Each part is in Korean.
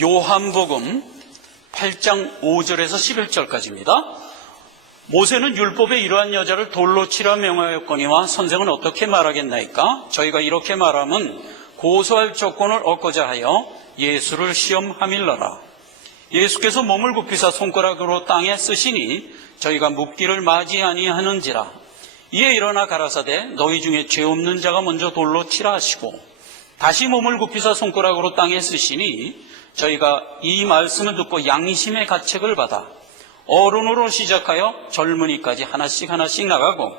요한복음 8장 5절에서 11절까지입니다. 모세는 율법에 이러한 여자를 돌로 치라 명하였거니와 선생은 어떻게 말하겠나이까? 저희가 이렇게 말하면 고소할 조건을 얻고자 하여 예수를 시험함일러라. 예수께서 몸을 굽히사 손가락으로 땅에 쓰시니 저희가 묻기를 맞이 아니하는지라. 이에 일어나 가라사대 너희 중에 죄 없는 자가 먼저 돌로 치라 하시고 다시 몸을 굽히사 손가락으로 땅에 쓰시니 저희가 이 말씀을 듣고 양심의 가책을 받아 어른으로 시작하여 젊은이까지 하나씩 나가고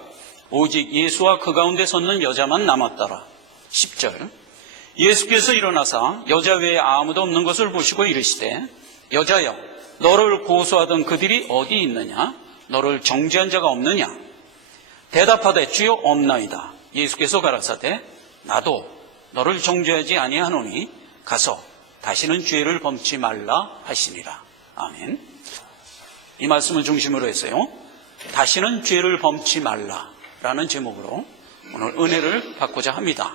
오직 예수와 그 가운데 섰는 여자만 남았더라. 10절 예수께서 일어나사 여자 외에 아무도 없는 것을 보시고 이르시되 여자여 너를 고소하던 그들이 어디 있느냐? 너를 정죄한 자가 없느냐? 대답하되 주여 없나이다. 예수께서 가라사대 나도 너를 정죄하지 아니하노니 가서 다시는 죄를 범치 말라 하시니라. 아멘. 이 말씀을 중심으로 해서요, 다시는 죄를 범치 말라라는 제목으로 오늘 은혜를 받고자 합니다.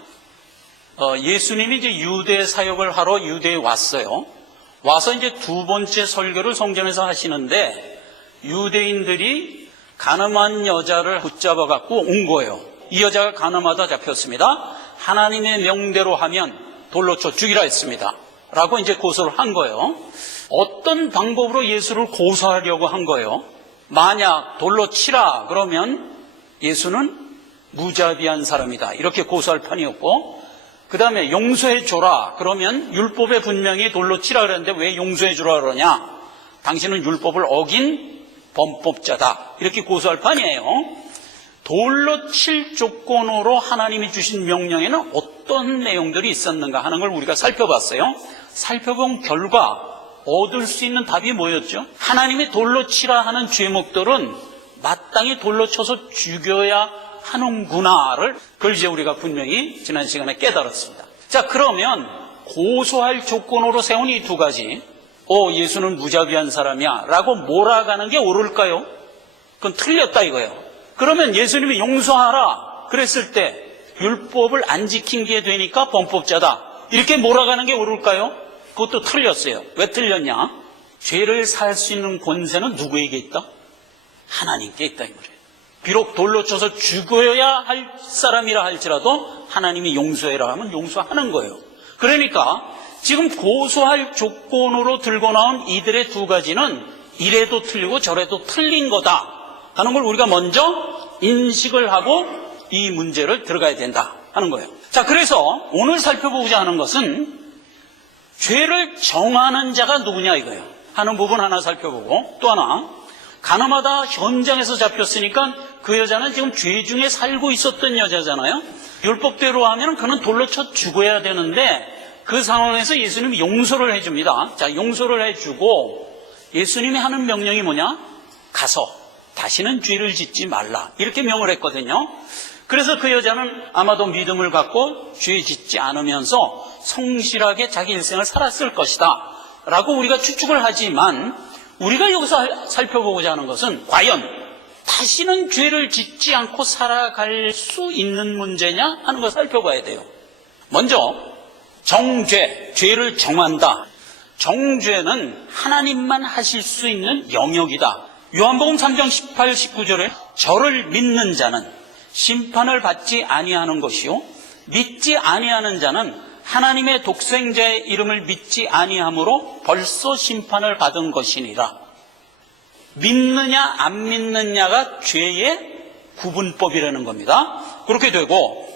예수님이 이제 유대 사역을 하러 유대에 왔어요. 와서 이제 두 번째 설교를 성전에서 하시는데 유대인들이 가늠한 여자를 붙잡아 갖고 온 거예요. 이 여자가 가늠하다 잡혔습니다. 하나님의 명대로 하면 돌로 쳐 죽이라 했습니다. 라고 이제 고소를 한 거예요. 어떤 방법으로 예수를 고소하려고 한 거예요? 만약 돌로 치라 그러면 예수는 무자비한 사람이다 이렇게 고소할 판이었고, 그 다음에 용서해 줘라 그러면 율법에 분명히 돌로 치라 그랬는데 왜 용서해 주라 그러냐? 당신은 율법을 어긴 범법자다 이렇게 고소할 판이에요. 돌로 칠 조건으로 하나님이 주신 명령에는 어떤 내용들이 있었는가 하는 걸 우리가 살펴봤어요. 살펴본 결과 얻을 수 있는 답이 뭐였죠? 하나님이 돌로 치라 하는 죄목들은 마땅히 돌로 쳐서 죽여야 하는구나를 그걸 이제 우리가 분명히 지난 시간에 깨달았습니다. 자, 그러면 고소할 조건으로 세운 이 두 가지, 예수는 무자비한 사람이야 라고 몰아가는 게 옳을까요? 그건 틀렸다 이거예요. 그러면 예수님이 용서하라 그랬을 때 율법을 안 지킨 게 되니까 범법자다 이렇게 몰아가는 게 옳을까요? 그것도 틀렸어요. 왜 틀렸냐? 죄를 살 수 있는 권세는 누구에게 있다? 하나님께 있다 이 말이에요. 비록 돌로 쳐서 죽어야 할 사람이라 할지라도 하나님이 용서해라 하면 용서하는 거예요. 그러니까 지금 고소할 조건으로 들고 나온 이들의 두 가지는 이래도 틀리고 저래도 틀린 거다 하는 걸 우리가 먼저 인식을 하고 이 문제를 들어가야 된다 하는 거예요. 자, 그래서 오늘 살펴보고자 하는 것은 죄를 정하는 자가 누구냐 이거예요. 하는 부분 하나 살펴보고, 또 하나 가늠하다 현장에서 잡혔으니까 그 여자는 지금 죄 중에 살고 있었던 여자잖아요. 율법대로 하면 그는 돌로 쳐 죽어야 되는데 그 상황에서 예수님이 용서를 해줍니다. 자, 용서를 해주고 예수님이 하는 명령이 뭐냐? 가서 다시는 죄를 짓지 말라 이렇게 명을 했거든요. 그래서 그 여자는 아마도 믿음을 갖고 죄 짓지 않으면서 성실하게 자기 일생을 살았을 것이다 라고 우리가 추측을 하지만, 우리가 여기서 살펴보고자 하는 것은 과연 다시는 죄를 짓지 않고 살아갈 수 있는 문제냐 하는 것을 살펴봐야 돼요. 먼저 정죄, 죄를 정한다. 정죄는 하나님만 하실 수 있는 영역이다. 요한복음 3장 18, 19절에 저를 믿는 자는 심판을 받지 아니하는 것이요 믿지 아니하는 자는 하나님의 독생자의 이름을 믿지 아니함으로 벌써 심판을 받은 것이니라. 믿느냐 안 믿느냐가 죄의 구분법이라는 겁니다. 그렇게 되고,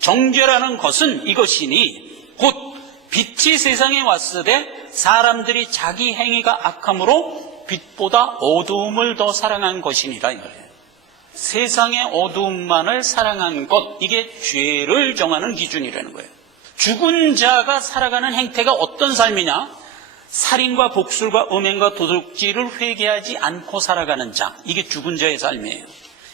정죄라는 것은 이것이니 곧 빛이 세상에 왔으되 사람들이 자기 행위가 악함으로 빛보다 어두움을 더 사랑한 것이니라 이 말이에요. 세상의 어두움만을 사랑한 것, 이게 죄를 정하는 기준이라는 거예요. 죽은 자가 살아가는 행태가 어떤 삶이냐? 살인과 복술과 음행과 도둑질을 회개하지 않고 살아가는 자, 이게 죽은 자의 삶이에요.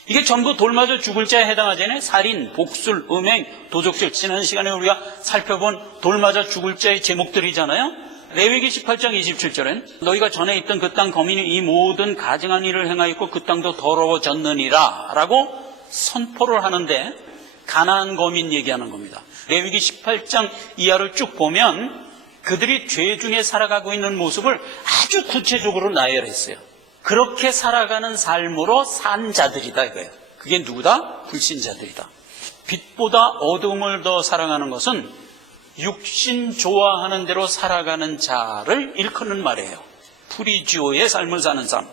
이게 전부 돌 맞아 죽을 자에 해당하잖아요. 살인, 복술, 음행, 도둑질. 지난 시간에 우리가 살펴본 돌 맞아 죽을 자의 제목들이잖아요. 레위기 18장 27절엔 너희가 전에 있던 그 땅 거민이 이 모든 가증한 일을 행하였고 그 땅도 더러워졌느니라 라고 선포를 하는데 가나안 거민 얘기하는 겁니다. 레위기 18장 이하를 쭉 보면 그들이 죄 중에 살아가고 있는 모습을 아주 구체적으로 나열했어요. 그렇게 살아가는 삶으로 산 자들이다 이거예요. 그게 누구다? 불신자들이다. 빛보다 어둠을 더 사랑하는 것은 육신 좋아하는 대로 살아가는 자를 일컫는 말이에요. 프리지오의 삶을 사는 삶.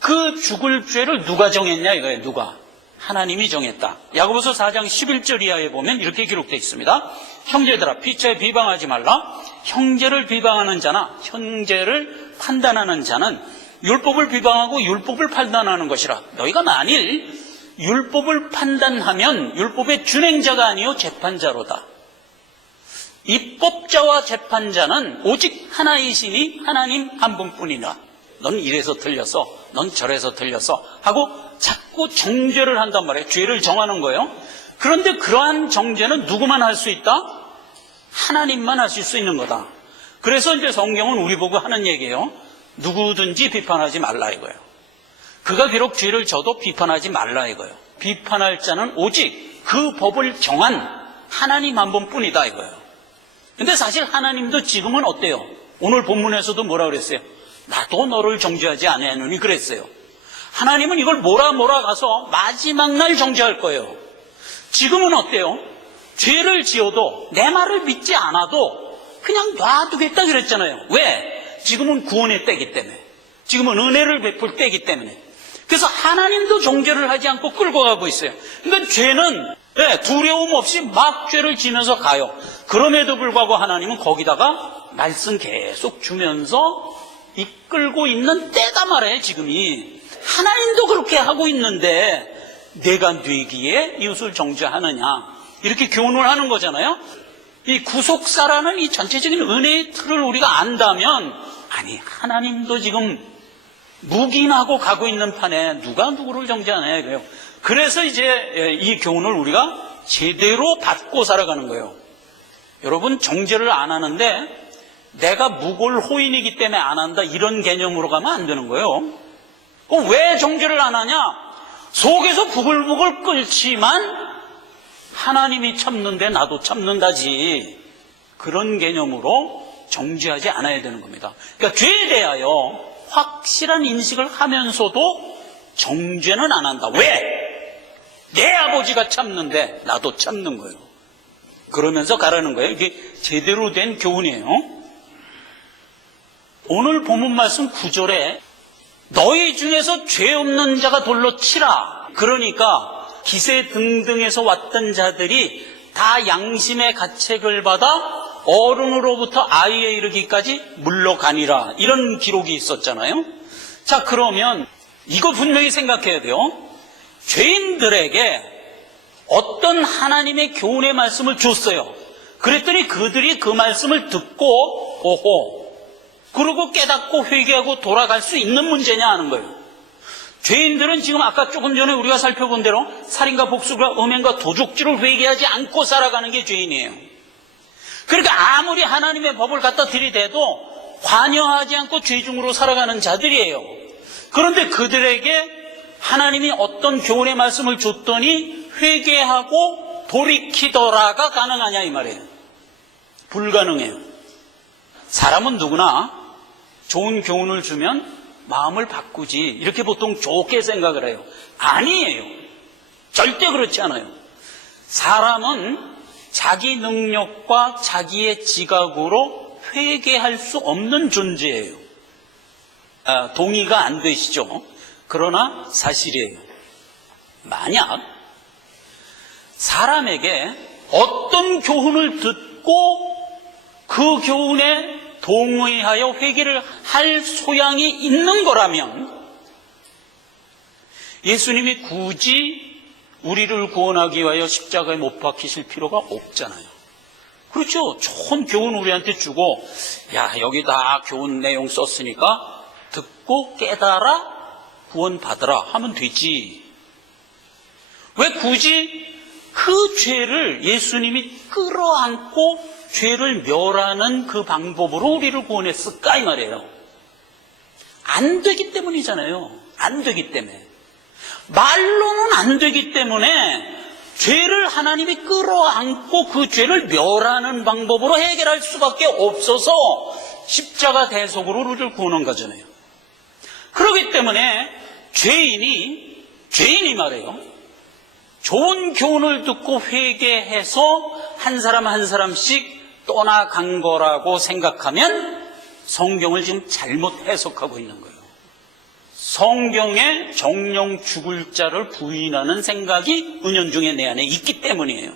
그 죽을 죄를 누가 정했냐 이거예요. 누가? 하나님이 정했다. 야고보서 4장 11절 이하에 보면 이렇게 기록되어 있습니다. 형제들아 피차에 비방하지 말라. 형제를 비방하는 자나 형제를 판단하는 자는 율법을 비방하고 율법을 판단하는 것이라. 너희가 만일 율법을 판단하면 율법의 준행자가 아니요 재판자로다. 입법자와 재판자는 오직 하나이시니 하나님 한 분뿐이라. 넌 이래서 틀렸어, 넌 저래서 틀렸어 하고 자꾸 정죄를 한단 말이에요. 죄를 정하는 거예요. 그런데 그러한 정죄는 누구만 할 수 있다? 하나님만 하실 수 있는 거다. 그래서 이제 성경은 우리 보고 하는 얘기예요. 누구든지 비판하지 말라 이거예요. 그가 비록 죄를 져도 비판하지 말라 이거예요. 비판할 자는 오직 그 법을 정한 하나님 한 분뿐이다 이거예요. 근데 사실 하나님도 지금은 어때요? 오늘 본문에서도 뭐라 그랬어요? 나도 너를 정죄하지 아니하노니 그랬어요. 하나님은 이걸 몰아가서 마지막 날 정죄할 거예요. 지금은 어때요? 죄를 지어도 내 말을 믿지 않아도 그냥 놔두겠다 그랬잖아요. 왜? 지금은 구원의 때이기 때문에, 지금은 은혜를 베풀 때이기 때문에. 그래서 하나님도 정죄를 하지 않고 끌고 가고 있어요. 그러니까 죄는 두려움 없이 막 죄를 지면서 가요. 그럼에도 불구하고 하나님은 거기다가 말씀 계속 주면서 이끌고 있는 때다 말이에요. 지금이 하나님도 그렇게 하고 있는데 내가 뇌기에 이웃을 정죄하느냐, 이렇게 교훈을 하는 거잖아요. 이 구속사라는 이 전체적인 은혜의 틀을 우리가 안다면, 아니 하나님도 지금 묵인하고 가고 있는 판에 누가 누구를 정죄하냐 이거예요. 그래서 이제 이 교훈을 우리가 제대로 받고 살아가는 거예요. 여러분, 정죄를 안 하는데 내가 무골호인이기 때문에 안 한다 이런 개념으로 가면 안 되는 거예요. 왜 정죄를 안 하냐? 속에서 부글부글 끓지만 하나님이 참는데 나도 참는다지, 그런 개념으로 정죄하지 않아야 되는 겁니다. 그러니까 죄에 대하여 확실한 인식을 하면서도 정죄는 안 한다. 왜? 내 아버지가 참는데 나도 참는 거예요. 그러면서 가라는 거예요. 이게 제대로 된 교훈이에요. 오늘 본문 말씀 9절에 너희 중에서 죄 없는 자가 돌로 치라. 그러니까 기세 등등에서 왔던 자들이 다 양심의 가책을 받아 어른으로부터 아이에 이르기까지 물러가니라, 이런 기록이 있었잖아요. 자, 그러면 이거 분명히 생각해야 돼요. 죄인들에게 어떤 하나님의 교훈의 말씀을 줬어요. 그랬더니 그들이 그 말씀을 듣고 오호, 그러고 깨닫고 회개하고 돌아갈 수 있는 문제냐 하는 거예요. 죄인들은 지금 아까 조금 전에 우리가 살펴본 대로 살인과 복수가 음행과 도둑질을 회개하지 않고 살아가는 게 죄인이에요. 그러니까 아무리 하나님의 법을 갖다 들이대도 관여하지 않고 죄중으로 살아가는 자들이에요. 그런데 그들에게 하나님이 어떤 교훈의 말씀을 줬더니 회개하고 돌이키더라가 가능하냐 이 말이에요. 불가능해요. 사람은 누구나 좋은 교훈을 주면 마음을 바꾸지, 이렇게 보통 좋게 생각을 해요. 아니에요. 절대 그렇지 않아요. 사람은 자기 능력과 자기의 지각으로 회개할 수 없는 존재예요. 동의가 안 되시죠? 그러나 사실이에요. 만약 사람에게 어떤 교훈을 듣고 그 교훈에 동의하여 회개를 할 소양이 있는 거라면 예수님이 굳이 우리를 구원하기 위하여 십자가에 못 박히실 필요가 없잖아요. 그렇죠? 좋은 교훈 우리한테 주고, 야, 여기 다 교훈 내용 썼으니까 듣고 깨달아 구원 받으라 하면 되지. 왜 굳이 그 죄를 예수님이 끌어안고 죄를 멸하는 그 방법으로 우리를 구원했을까 이 말이에요. 안 되기 때문이잖아요. 안 되기 때문에. 말로는 안 되기 때문에 죄를 하나님이 끌어안고 그 죄를 멸하는 방법으로 해결할 수밖에 없어서 십자가 대속으로 우리를 구원한 거잖아요. 그렇기 때문에 죄인이 말해요. 좋은 교훈을 듣고 회개해서 한 사람 한 사람씩 떠나간 거라고 생각하면 성경을 지금 잘못 해석하고 있는 거예요. 성경에 정령 죽을 자를 부인하는 생각이 은연중에 내 안에 있기 때문이에요.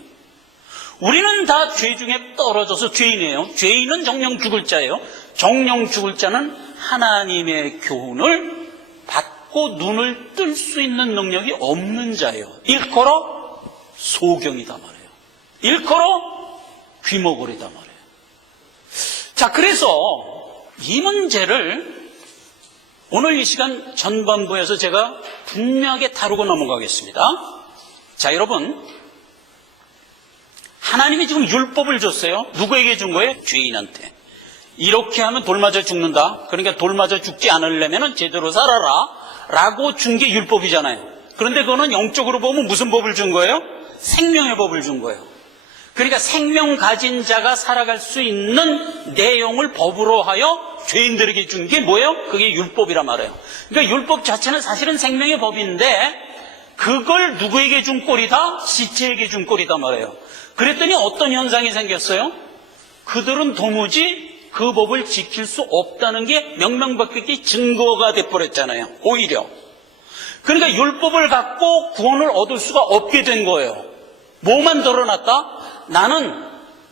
우리는 다 죄 중에 떨어져서 죄인이에요. 죄인은 정령 죽을 자예요. 정령 죽을 자는 하나님의 교훈을 받고 눈을 뜰 수 있는 능력이 없는 자예요. 일컬어 소경이다 말이에요. 일컬어 귀머거리다 말이에요. 자, 그래서 이 문제를 오늘 이 시간 전반부에서 제가 분명하게 다루고 넘어가겠습니다. 자, 여러분, 하나님이 지금 율법을 줬어요. 누구에게 준 거예요? 죄인한테. 이렇게 하면 돌 맞아 죽는다. 그러니까 돌 맞아 죽지 않으려면 제대로 살아라 라고 준 게 율법이잖아요. 그런데 그거는 영적으로 보면 무슨 법을 준 거예요? 생명의 법을 준 거예요. 그러니까 생명 가진 자가 살아갈 수 있는 내용을 법으로 하여 죄인들에게 준 게 뭐예요? 그게 율법이란 말이에요. 그러니까 율법 자체는 사실은 생명의 법인데 그걸 누구에게 준 꼴이다? 시체에게 준 꼴이다 말이에요. 그랬더니 어떤 현상이 생겼어요? 그들은 도무지 그 법을 지킬 수 없다는 게 명명백백히 증거가 돼버렸잖아요. 오히려. 그러니까 율법을 갖고 구원을 얻을 수가 없게 된 거예요. 뭐만 드러났다? 나는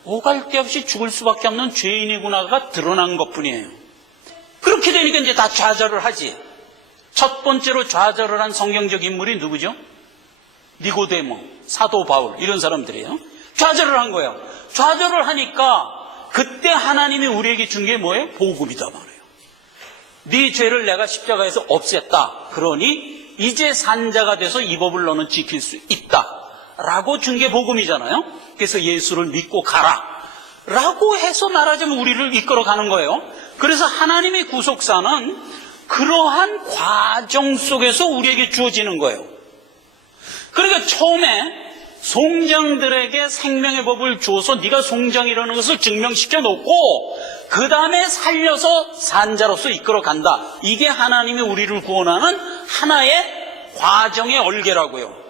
오갈 데 없이 죽을 수밖에 없는 죄인이구나가 드러난 것뿐이에요. 그렇게 되니까 이제 다 좌절을 하지. 첫 번째로 좌절을 한 성경적 인물이 누구죠? 니고데모, 사도 바울 이런 사람들이에요. 좌절을 한 거예요. 좌절을 하니까 그때 하나님이 우리에게 준 게 뭐예요? 복음이다 말이에요. 네 죄를 내가 십자가에서 없앴다. 그러니 이제 산자가 돼서 이 법을 너는 지킬 수 있다 라고 준 게 복음이잖아요. 그래서 예수를 믿고 가라 라고 해서 말하자면 우리를 이끌어가는 거예요. 그래서 하나님의 구속사는 그러한 과정 속에서 우리에게 주어지는 거예요. 그러니까 처음에 송장들에게 생명의 법을 주어서 네가 송장이라는 것을 증명시켜 놓고 그 다음에 살려서 산자로서 이끌어간다. 이게 하나님이 우리를 구원하는 하나의 과정의 얼개라고요.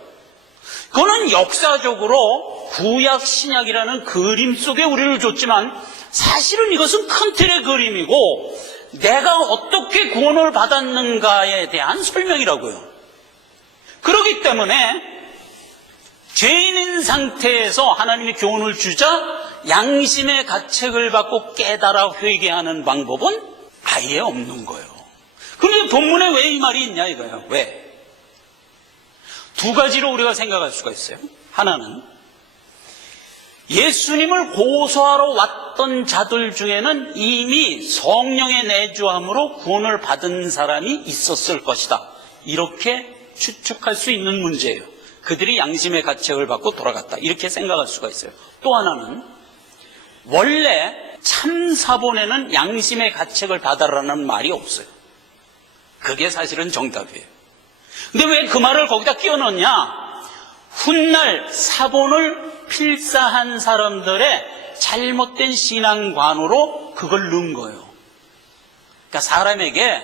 그거는 역사적으로 구약 신약이라는 그림 속에 우리를 줬지만 사실은 이것은 큰 틀의 그림이고 내가 어떻게 구원을 받았는가에 대한 설명이라고요. 그렇기 때문에 죄인인 상태에서 하나님이 교훈을 주자 양심의 가책을 받고 깨달아 회개하는 방법은 아예 없는 거예요. 그런데 본문에 왜 이 말이 있냐 이거예요. 왜? 두 가지로 우리가 생각할 수가 있어요. 하나는 예수님을 고소하러 왔던 자들 중에는 이미 성령의 내주함으로 구원을 받은 사람이 있었을 것이다. 이렇게 추측할 수 있는 문제예요. 그들이 양심의 가책을 받고 돌아갔다. 이렇게 생각할 수가 있어요. 또 하나는 원래 참사본에는 양심의 가책을 받아라는 말이 없어요. 그게 사실은 정답이에요. 근데 왜 그 말을 거기다 끼워 넣냐? 훗날 사본을 필사한 사람들의 잘못된 신앙관으로 그걸 넣은 거예요. 그러니까 사람에게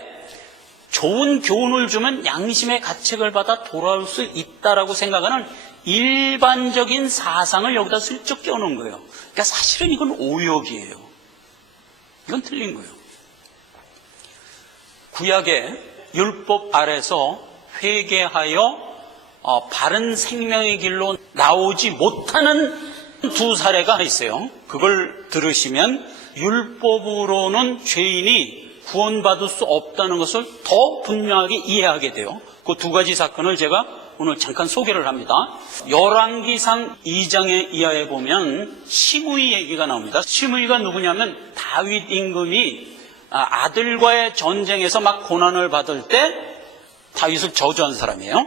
좋은 교훈을 주면 양심의 가책을 받아 돌아올 수 있다라고 생각하는 일반적인 사상을 여기다 슬쩍 끼워놓은 거예요. 그러니까 사실은 이건 오역이에요. 이건 틀린 거예요. 구약의 율법 아래서 회개하여 바른 생명의 길로 나오지 못하는 두 사례가 있어요. 그걸 들으시면 율법으로는 죄인이 구원받을 수 없다는 것을 더 분명하게 이해하게 돼요. 그 두 가지 사건을 제가 오늘 잠깐 소개를 합니다. 열왕기상 2장에 이하에 보면 시므이 얘기가 나옵니다. 시므이가 누구냐면 다윗 임금이 아들과의 전쟁에서 막 고난을 받을 때 다윗을 저주한 사람이에요.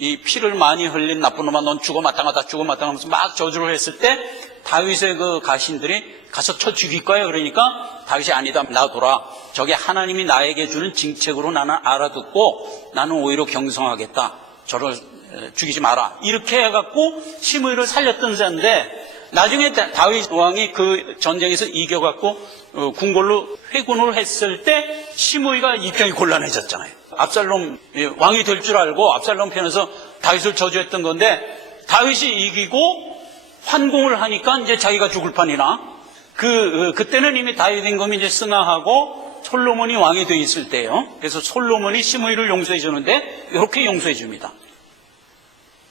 이 피를 많이 흘린 나쁜 놈아 넌 죽어 마땅하다 죽어 마땅하다 하면서 막 저주를 했을 때 다윗의 그 가신들이 가서 쳐 죽일 거예요. 그러니까 다윗이 아니다 놔둬라. 저게 하나님이 나에게 주는 징책으로 나는 알아듣고 나는 오히려 경성하겠다. 저를 죽이지 마라. 이렇게 해갖고 시므이를 살렸던 자인데 나중에 다윗 왕이 그 전쟁에서 이겨갖고 궁궐로 회군을 했을 때 시므이가 입장이 곤란해졌잖아요. 압살롬 왕이 될 줄 알고 압살롬 편에서 다윗을 저주했던 건데 다윗이 이기고 환공을 하니까 이제 자기가 죽을 판이나 그때는 이미 다윗 임금이 이제 승하하고 솔로몬이 왕이 돼 있을 때예요. 그래서 솔로몬이 시므이를 용서해 주는데 이렇게 용서해 줍니다.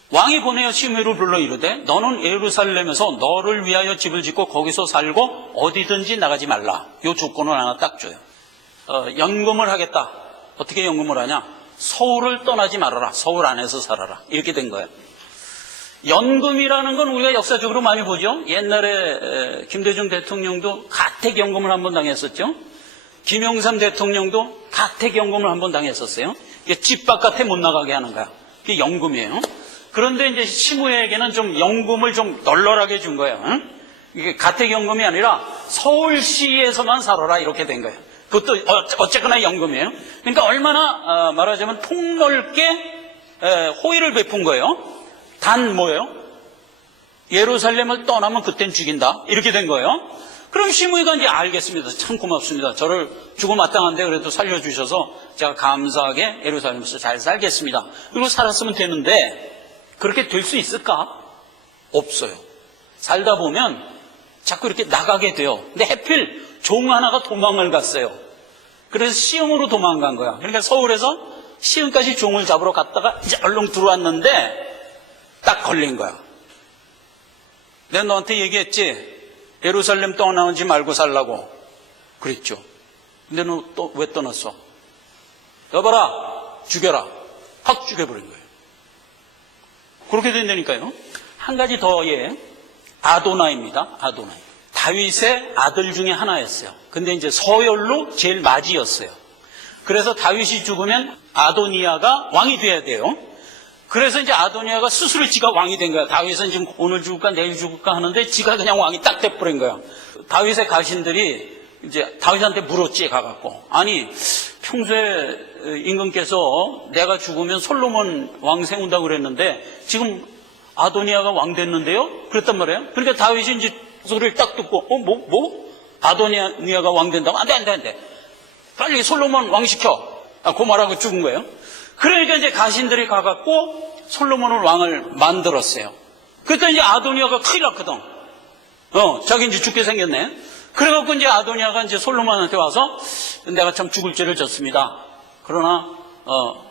왕이 보내어 시므이를 불러 이르되 너는 예루살렘에서 너를 위하여 집을 짓고 거기서 살고 어디든지 나가지 말라. 이 조건을 하나 딱 줘요. 연금을 하겠다. 어떻게 연금을 하냐? 서울을 떠나지 말아라. 서울 안에서 살아라. 이렇게 된 거예요. 연금이라는 건 우리가 역사적으로 많이 보죠. 옛날에 김대중 대통령도 가택연금을 한번 당했었죠. 김영삼 대통령도 가택연금을 한번 당했었어요. 이게 집 바깥에 못 나가게 하는 거야. 그게 연금이에요. 그런데 이제 시므이에게는 좀 연금을 좀 널널하게 준 거예요. 응? 이게 가택연금이 아니라 서울시에서만 살아라 이렇게 된 거예요. 그것도 어쨌거나 연금이에요. 그러니까 얼마나 말하자면 폭넓게 호의를 베푼 거예요. 단 뭐예요? 예루살렘을 떠나면 그땐 죽인다 이렇게 된 거예요. 그럼 시므이가 이제 알겠습니다. 참 고맙습니다. 저를 죽어마땅한데 그래도 살려주셔서 제가 감사하게 예루살렘에서 잘 살겠습니다. 그리고 살았으면 되는데 그렇게 될 수 있을까? 없어요. 살다 보면 자꾸 이렇게 나가게 돼요. 근데 하필 종 하나가 도망을 갔어요. 그래서 시흥으로 도망간 거야. 그러니까 서울에서 시흥까지 종을 잡으러 갔다가 이제 얼른 들어왔는데 딱 걸린 거야. 내가 너한테 얘기했지? 예루살렘 떠나지 말고 살라고. 그랬죠. 근데 너 또 왜 떠났어? 여봐라, 죽여라. 확 죽여버린 거예요. 그렇게 된다니까요. 한 가지 더, 아도나입니다. 아도나이. 다윗의 아들 중에 하나였어요. 근데 이제 서열로 제일 맞이였어요. 그래서 다윗이 죽으면 아도니아가 왕이 돼야 돼요. 그래서 이제 아도니아가 스스로 지가 왕이 된 거야. 다윗은 지금 오늘 죽을까 내일 죽을까 하는데 지가 그냥 왕이 딱 돼버린 거야. 다윗의 가신들이 이제 다윗한테 물었지, 가갖고. 아니, 평소에 임금께서 내가 죽으면 솔로몬 왕 세운다고 그랬는데 지금 아도니아가 왕 됐는데요? 그랬단 말이에요. 그러니까 다윗이 이제 소리를 딱 듣고 아도니아가 왕 된다고? 안 돼. 빨리 솔로몬 왕 시켜. 그 말하고 죽은 거예요. 그러니까 이제 가신들이 가갖고 솔로몬을 왕을 만들었어요. 그랬더니 이제 아도니아가 큰일 났거든. 자기 이제 죽게 생겼네. 그래갖고 이제 아도니아가 이제 솔로몬한테 와서 내가 참 죽을 죄를 졌습니다. 그러나,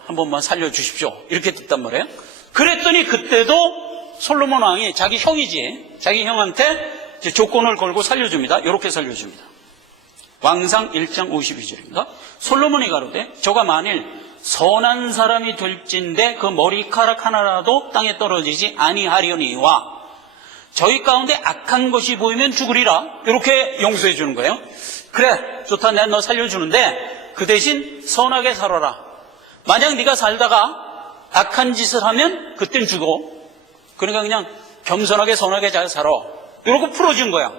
한 번만 살려주십시오. 이렇게 듣단 말이에요. 그랬더니 그때도 솔로몬 왕이 자기 형이지. 자기 형한테 이제 조건을 걸고 살려줍니다. 이렇게 살려줍니다. 왕상 1장 52절입니다. 솔로몬이 가로되 저가 만일 선한 사람이 될진데 그 머리카락 하나라도 땅에 떨어지지 아니하려니와 저희 가운데 악한 것이 보이면 죽으리라. 이렇게 용서해 주는 거예요. 그래, 좋다. 내가 너 살려주는데 그 대신 선하게 살아라. 만약 네가 살다가 악한 짓을 하면 그땐 죽어. 그러니까 그냥 겸손하게 선하게 잘 살아. 이러고 풀어준 거야.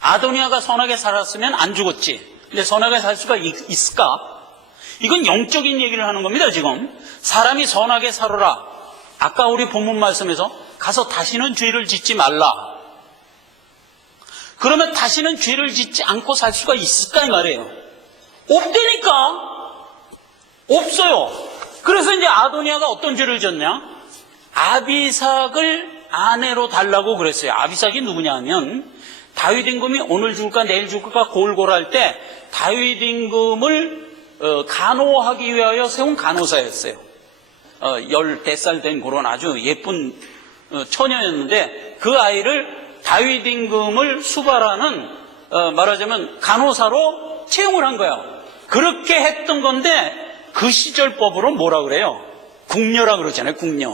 아도니아가 선하게 살았으면 안 죽었지. 근데 선하게 살 수가 있을까? 이건 영적인 얘기를 하는 겁니다, 지금. 사람이 선하게 살아라. 아까 우리 본문 말씀에서 가서 다시는 죄를 짓지 말라. 그러면 다시는 죄를 짓지 않고 살 수가 있을까, 이 말이에요. 없다니까. 없어요. 그래서 이제 아도니아가 어떤 죄를 졌냐? 아비삭을 아내로 달라고 그랬어요. 아비삭이 누구냐 하면 다윗 임금이 오늘 죽을까 내일 죽을까 골골할 때 다윗 임금을 간호하기 위하여 세운 간호사였어요. 10살 된 그런 아주 예쁜 처녀였는데 그 아이를 다윗 임금을 수발하는 말하자면 간호사로 채용을 한 거야. 그렇게 했던 건데 그 시절 법으로 뭐라 그래요? 궁녀라 그러잖아요. 궁녀.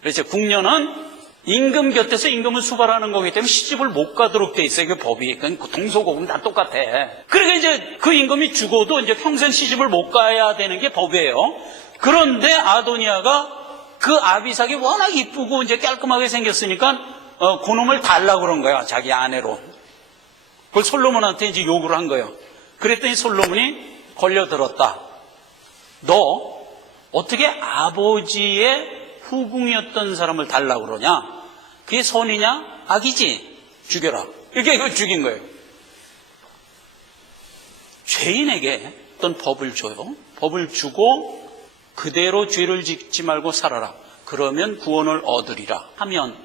그래서 궁녀는 임금 곁에서 임금을 수발하는 거기 때문에 시집을 못 가도록 돼 있어요. 그 법이. 그건 동서고금 다 똑같아. 그러니까 이제 그 임금이 죽어도 이제 평생 시집을 못 가야 되는 게 법이에요. 그런데 아도니아가 그 아비삭이 워낙 이쁘고 이제 깔끔하게 생겼으니까 그놈을 달라고 그런 거야. 자기 아내로. 그걸 솔로몬한테 이제 요구를 한 거예요. 그랬더니 솔로몬이 걸려들었다. 너 어떻게 아버지의 후궁이었던 사람을 달라고 그러냐? 그게 선이냐? 악이지. 죽여라. 이렇게 그걸 죽인 거예요. 죄인에게 어떤 법을 줘요. 법을 주고 그대로 죄를 짓지 말고 살아라. 그러면 구원을 얻으리라 하면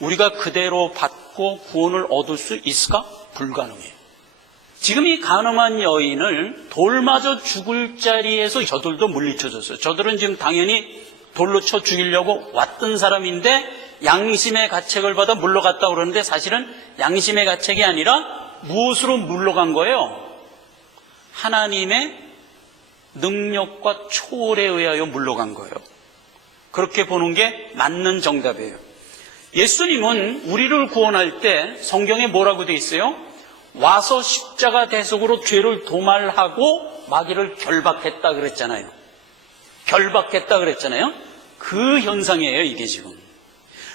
우리가 그대로 받고 구원을 얻을 수 있을까? 불가능해요. 지금 이 가늠한 여인을 돌 맞아 죽을 자리에서 저들도 물리쳐줬어요. 저들은 지금 당연히 돌로 쳐 죽이려고 왔던 사람인데 양심의 가책을 받아 물러갔다고 그러는데 사실은 양심의 가책이 아니라 무엇으로 물러간 거예요? 하나님의 능력과 초월에 의하여 물러간 거예요. 그렇게 보는 게 맞는 정답이에요. 예수님은 우리를 구원할 때 성경에 뭐라고 돼 있어요? 와서 십자가 대속으로 죄를 도말하고 마귀를 결박했다 그랬잖아요. 결박했다 그랬잖아요. 그 현상이에요, 이게 지금.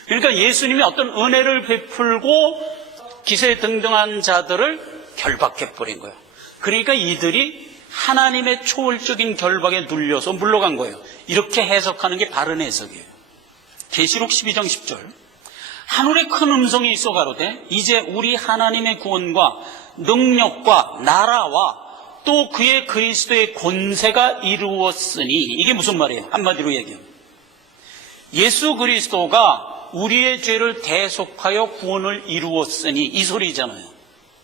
그러니까 예수님이 어떤 은혜를 베풀고 기세등등한 자들을 결박해버린 거예요. 그러니까 이들이 하나님의 초월적인 결박에 눌려서 물러간 거예요. 이렇게 해석하는 게 바른 해석이에요. 계시록 12장 10절. 하늘에 큰 음성이 있어 가로되 이제 우리 하나님의 구원과 능력과 나라와 또 그의 그리스도의 권세가 이루었으니, 이게 무슨 말이에요? 한마디로 얘기해요. 예수 그리스도가 우리의 죄를 대속하여 구원을 이루었으니, 이 소리잖아요.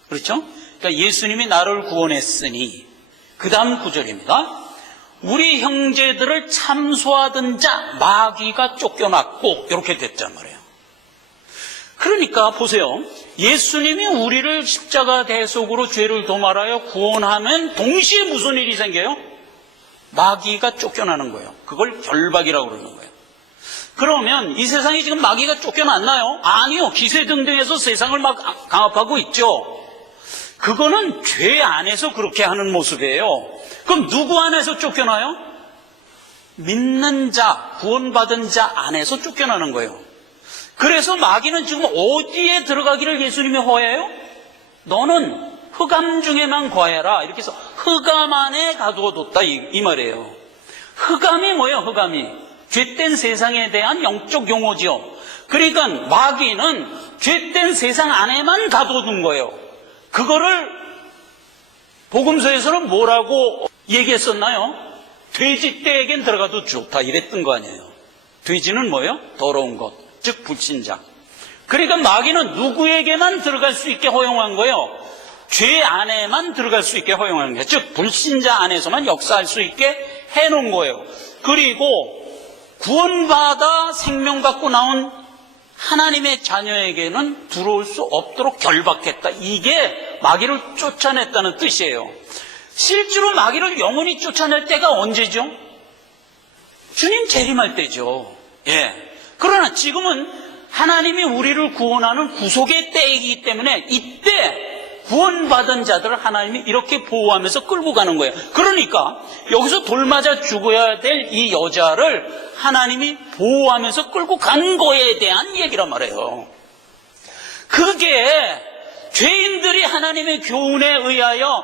그렇죠? 그러니까 예수님이 나를 구원했으니, 그 다음 구절입니다. 우리 형제들을 참소하던 자 마귀가 쫓겨났고, 이렇게 됐단 말이에요. 그러니까 보세요. 예수님이 우리를 십자가 대속으로 죄를 도말하여 구원하면 동시에 무슨 일이 생겨요? 마귀가 쫓겨나는 거예요. 그걸 결박이라고 그러는 거예요. 그러면 이 세상에 지금 마귀가 쫓겨났나요? 아니요. 기세등등해서 세상을 막 강압하고 있죠. 그거는 죄 안에서 그렇게 하는 모습이에요. 그럼 누구 안에서 쫓겨나요? 믿는 자, 구원받은 자 안에서 쫓겨나는 거예요. 그래서 마귀는 지금 어디에 들어가기를 예수님이 허해요? 너는 흑암 중에만 거해라. 이렇게 해서 흑암 안에 가두어뒀다 이 말이에요. 흑암이 뭐예요? 흑암이 죄된 세상에 대한 영적 용어지요. 그러니까 마귀는 죄된 세상 안에만 가둬둔 거예요. 그거를 복음서에서는 뭐라고 얘기했었나요? 돼지 떼에겐 들어가도 좋다 이랬던 거 아니에요. 돼지는 뭐예요? 더러운 것, 즉 불신자. 그러니까 마귀는 누구에게만 들어갈 수 있게 허용한 거예요? 죄 안에만 들어갈 수 있게 허용한 거예요. 즉 불신자 안에서만 역사할 수 있게 해놓은 거예요. 그리고 구원받아 생명 갖고 나온 하나님의 자녀에게는 들어올 수 없도록 결박했다. 이게 마귀를 쫓아냈다는 뜻이에요. 실제로 마귀를 영원히 쫓아낼 때가 언제죠? 주님 재림할 때죠. 예. 그러나 지금은 하나님이 우리를 구원하는 구속의 때이기 때문에 이때 구원받은 자들을 하나님이 이렇게 보호하면서 끌고 가는 거예요. 그러니까 여기서 돌 맞아 죽어야 될 이 여자를 하나님이 보호하면서 끌고 간 거에 대한 얘기란 말이에요. 그게 죄인들이 하나님의 교훈에 의하여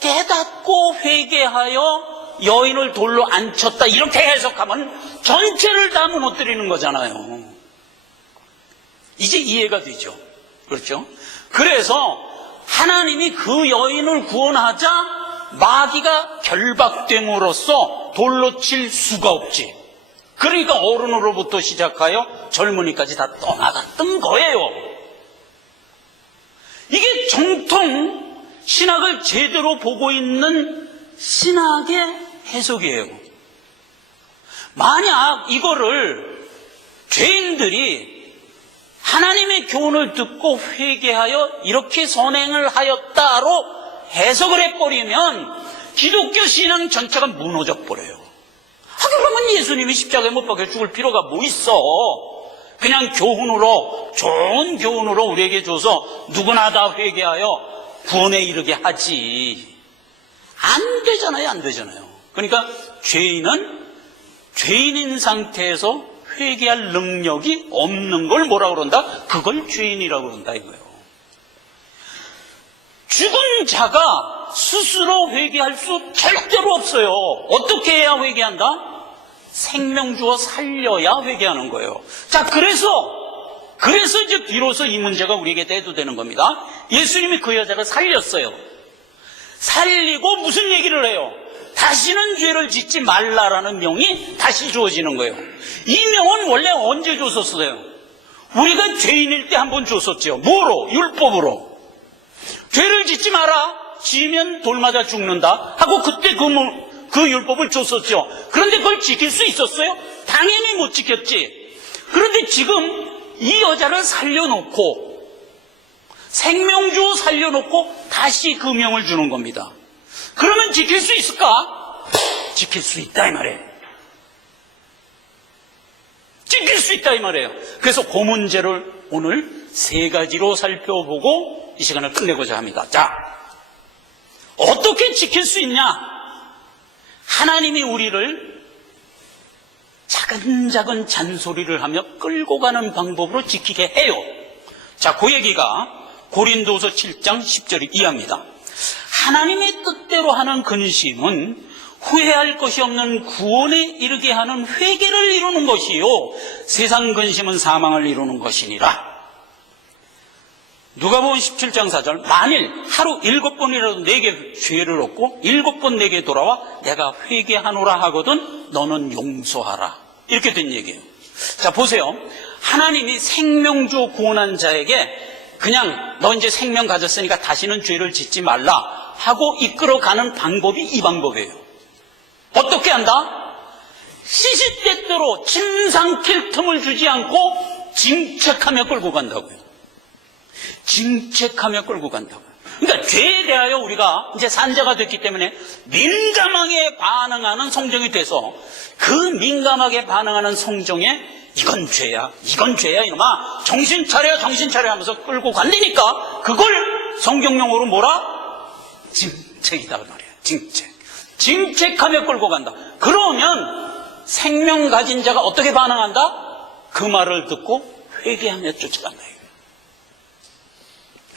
깨닫고 회개하여 여인을 돌로 안 쳤다 이렇게 해석하면 전체를 다 무너뜨리는 거잖아요. 이제 이해가 되죠. 그렇죠? 그래서 하나님이 그 여인을 구원하자 마귀가 결박됨으로써 돌로 칠 수가 없지. 그러니까 어른으로부터 시작하여 젊은이까지 다 떠나갔던 거예요. 이게 정통 신학을 제대로 보고 있는 신학의 해석이에요. 만약 이거를 죄인들이 하나님의 교훈을 듣고 회개하여 이렇게 선행을 하였다로 해석을 해버리면 기독교 신앙 전체가 무너져 버려요. 그러면 예수님이 십자가에 못 박혀 죽을 필요가 뭐 있어? 그냥 교훈으로, 좋은 교훈으로 우리에게 줘서 누구나 다 회개하여 구원에 이르게 하지. 안 되잖아요, 안 되잖아요. 그러니까 죄인은 죄인인 상태에서 회개할 능력이 없는 걸 뭐라 그런다? 그걸 죄인이라고 그런다 이거예요. 죽은 자가 스스로 회개할 수 절대로 없어요. 어떻게 해야 회개한다? 생명 주어 살려야 회개하는 거예요. 자, 그래서 이제 비로소 이 문제가 우리에게 대두되는 겁니다. 예수님이 그 여자를 살렸어요. 살리고 무슨 얘기를 해요? 다시는 죄를 짓지 말라라는 명이 다시 주어지는 거예요. 이 명은 원래 언제 줬었어요? 우리가 죄인일 때 한 번 줬었죠. 뭐로? 율법으로. 죄를 짓지 마라. 지으면 돌 맞아 죽는다 하고 그때 그 율법을 줬었죠. 그런데 그걸 지킬 수 있었어요? 당연히 못 지켰지. 그런데 지금 이 여자를 살려놓고 생명주 살려놓고 다시 그 명을 주는 겁니다. 그러면 지킬 수 있을까? 지킬 수 있다 이 말이에요. 지킬 수 있다 이 말이에요. 그래서 그 문제를 오늘 세 가지로 살펴보고 이 시간을 끝내고자 합니다. 자, 어떻게 지킬 수 있냐? 하나님이 우리를 차근차근 잔소리를 하며 끌고 가는 방법으로 지키게 해요. 자, 그 얘기가 고린도서 7장 10절을 이해합니다. 하나님의 뜻대로 하는 근심은 후회할 것이 없는 구원에 이르게 하는 회개를 이루는 것이요, 세상 근심은 사망을 이루는 것이니라. 누가복음 17장 4절, 만일 하루 7번이라도 내게 죄를 얻고 7번 내게 돌아와 내가 회개하노라 하거든 너는 용서하라. 이렇게 된 얘기예요. 자, 보세요. 하나님이 생명주 구원한 자에게 그냥 너 이제 생명 가졌으니까 다시는 죄를 짓지 말라 하고 이끌어가는 방법이 이 방법이에요. 어떻게 한다? 시시때때로 침 삼킬 틈을 주지 않고 징책하며 끌고 간다고요. 징책하며 끌고 간다고요. 그러니까 죄에 대하여 우리가 이제 산자가 됐기 때문에 민감하게 반응하는 성정이 돼서 그 민감하게 반응하는 성정에 이건 죄야, 이건 죄야, 이놈아, 정신 차려, 정신 차려 하면서 끌고 간다니까 그걸 성경용어로 뭐라? 징책이다 그 말이에요. 징책. 징책하며 끌고 간다. 그러면 생명 가진 자가 어떻게 반응한다? 그 말을 듣고 회개하며 쫓아간다.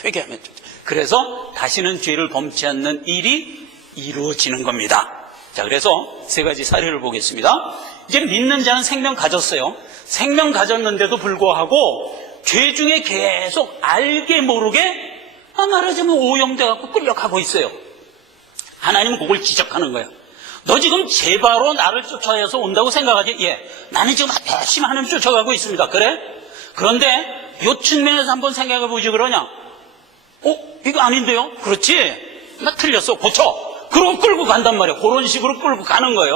회개하며 쫓아간다. 그래서 다시는 죄를 범치 않는 일이 이루어지는 겁니다. 자, 그래서 세 가지 사례를 보겠습니다. 이제 믿는 자는 생명 가졌어요. 생명 가졌는데도 불구하고 죄 중에 계속 알게 모르게 말하자면 오염돼 갖고 끌려가고 있어요. 하나님은 그걸 지적하는 거예요. 너 지금 제바로 나를 쫓아서 온다고 생각하지? 예, 나는 지금 열심히 하나님 쫓아가고 있습니다. 그래? 그런데 이 측면에서 한번 생각해 보지 그러냐? 이거 아닌데요? 그렇지? 나 틀렸어. 고쳐. 그러고 끌고 간단 말이에요. 그런 식으로 끌고 가는 거예요.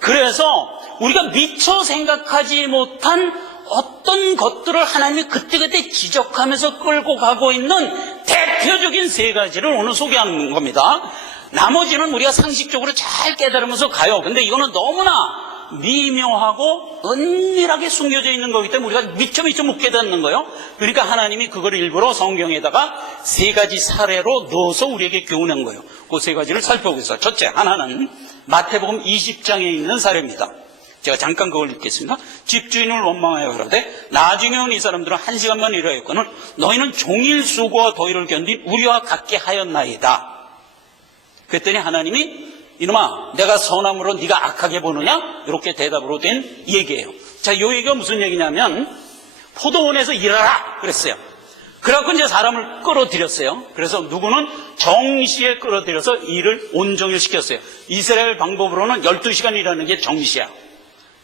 그래서 우리가 미처 생각하지 못한 어떤 것들을 하나님이 그때그때 지적하면서 끌고 가고 있는 대표적인 세 가지를 오늘 소개하는 겁니다. 나머지는 우리가 상식적으로 잘 깨달으면서 가요. 근데 이거는 너무나 미묘하고 은밀하게 숨겨져 있는 거기 때문에 우리가 미처 못 깨닫는 거예요. 그러니까 하나님이 그걸 일부러 성경에다가 세 가지 사례로 넣어서 우리에게 교훈한 거예요. 그 세 가지를 살펴보겠습니다. 첫째, 하나는 마태복음 20장에 있는 사례입니다. 제가 잠깐 그걸 읽겠습니다. 집주인을 원망하여 그러되 나중에 온 이 사람들은 1시간만 일하였거늘 너희는 종일 수고와 더위를 견딘 우리와 같게 하였나이다. 그랬더니 하나님이 이놈아, 내가 선함으로 네가 악하게 보느냐? 이렇게 대답으로 된 얘기예요. 자, 이 얘기가 무슨 얘기냐면 포도원에서 일하라 그랬어요. 그래갖고 이제 사람을 끌어들였어요. 그래서 누구는 정시에 끌어들여서 일을 온종일 시켰어요. 이스라엘 방법으로는 12시간 일하는 게 정시야.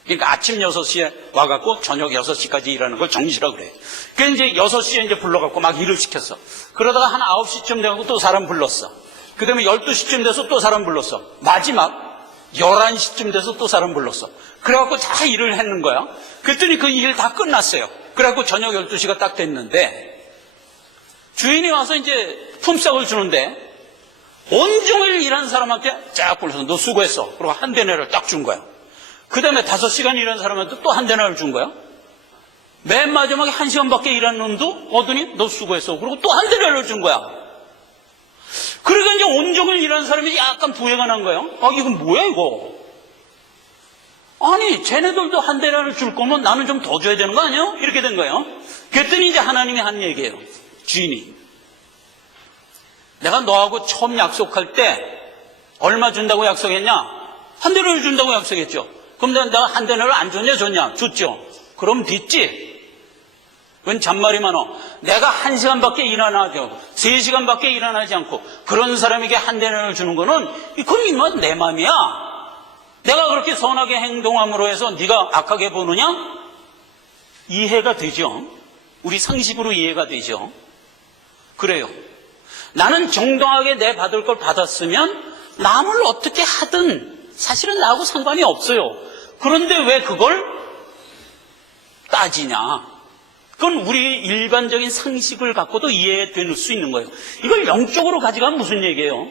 그러니까 아침 6시에 와갖고 저녁 6시까지 일하는 걸 정시라고 그래요. 그래서 이제 6시에 이제 불러갖고 막 일을 시켰어. 그러다가 한 9시쯤 돼갖고 또 사람 불렀어. 그 다음에 12시쯤 돼서 또 사람 불렀어. 마지막 11시쯤 돼서 또 사람 불렀어. 그래갖고 다 일을 했는 거야. 그랬더니 그 일 다 끝났어요. 그래갖고 저녁 12시가 딱 됐는데 주인이 와서 이제 품삯을 주는데 온종일 일한 사람한테 쫙 불러서 너 수고했어. 그리고 한 데나를 딱 준 거야. 그 다음에 5시간 일한 사람한테 또 한 데나를 준 거야. 맨 마지막에 1시간밖에 일한 놈도 오더니 너 수고했어. 그리고 또 한 데나를 준 거야. 그러니까 이제 온종일 일하는 사람이 약간 부해가 난 거예요. 이건 뭐야 이거? 아니 쟤네들도 한 대라를 줄 거면 나는 좀 더 줘야 되는 거 아니야? 이렇게 된 거예요. 그랬더니 이제 하나님이 한 얘기예요. 주인이 내가 너하고 처음 약속할 때 얼마 준다고 약속했냐? 한 대를 준다고 약속했죠. 그럼 내가 한 대를 안 줬냐 줬냐? 줬죠. 그럼 됐지. 웬 잔말이 많어. 내가 1시간밖에 일 안 하죠. 3시간밖에 일 안 하지 않고 그런 사람에게 한 대를 주는 거는 그건 이만 내 맘이야. 내가 그렇게 선하게 행동함으로 해서 네가 악하게 보느냐? 이해가 되죠. 우리 상식으로 이해가 되죠. 그래요. 나는 정당하게 내 받을 걸 받았으면 남을 어떻게 하든 사실은 나하고 상관이 없어요. 그런데 왜 그걸 따지냐? 그건 우리 일반적인 상식을 갖고도 이해될 수 있는 거예요. 이걸 영적으로 가져가면 무슨 얘기예요?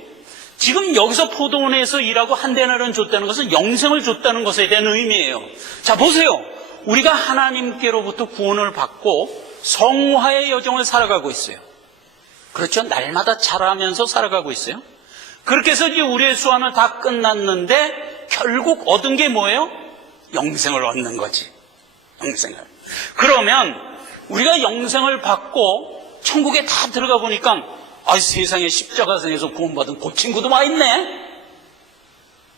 지금 여기서 포도원에서 일하고 한 데나리온 줬다는 것은 영생을 줬다는 것에 대한 의미예요. 자, 보세요. 우리가 하나님께로부터 구원을 받고 성화의 여정을 살아가고 있어요. 그렇죠? 날마다 자라면서 살아가고 있어요. 그렇게 해서 이제 우리의 수완은 다 끝났는데 결국 얻은 게 뭐예요? 영생을 얻는 거지. 영생을. 그러면 우리가 영생을 받고 천국에 다 들어가 보니까 세상에 십자가상에서 구원받은 그 친구도 와 있네.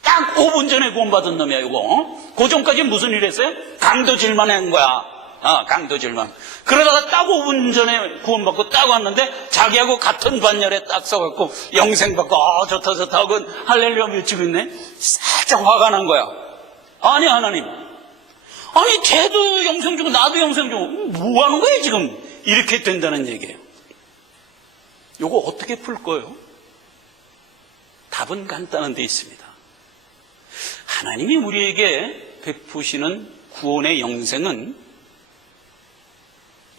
딱 5분 전에 구원받은 놈이야 이거. 그 전까지 무슨 일 했어요? 강도질만 한 거야. 강도질만. 그러다가 딱 5분 전에 구원받고 딱 왔는데 자기하고 같은 반열에 딱 서갖고 영생 받고 좋다 좋다 하고 할렐루야 외치고 있네. 살짝 화가 난 거야. 아니 하나님, 아니 쟤도 영생 주고 나도 영생 주고 뭐 하는 거예요 지금? 이렇게 된다는 얘기예요. 요거 어떻게 풀 거예요? 답은 간단한 데 있습니다. 하나님이 우리에게 베푸시는 구원의 영생은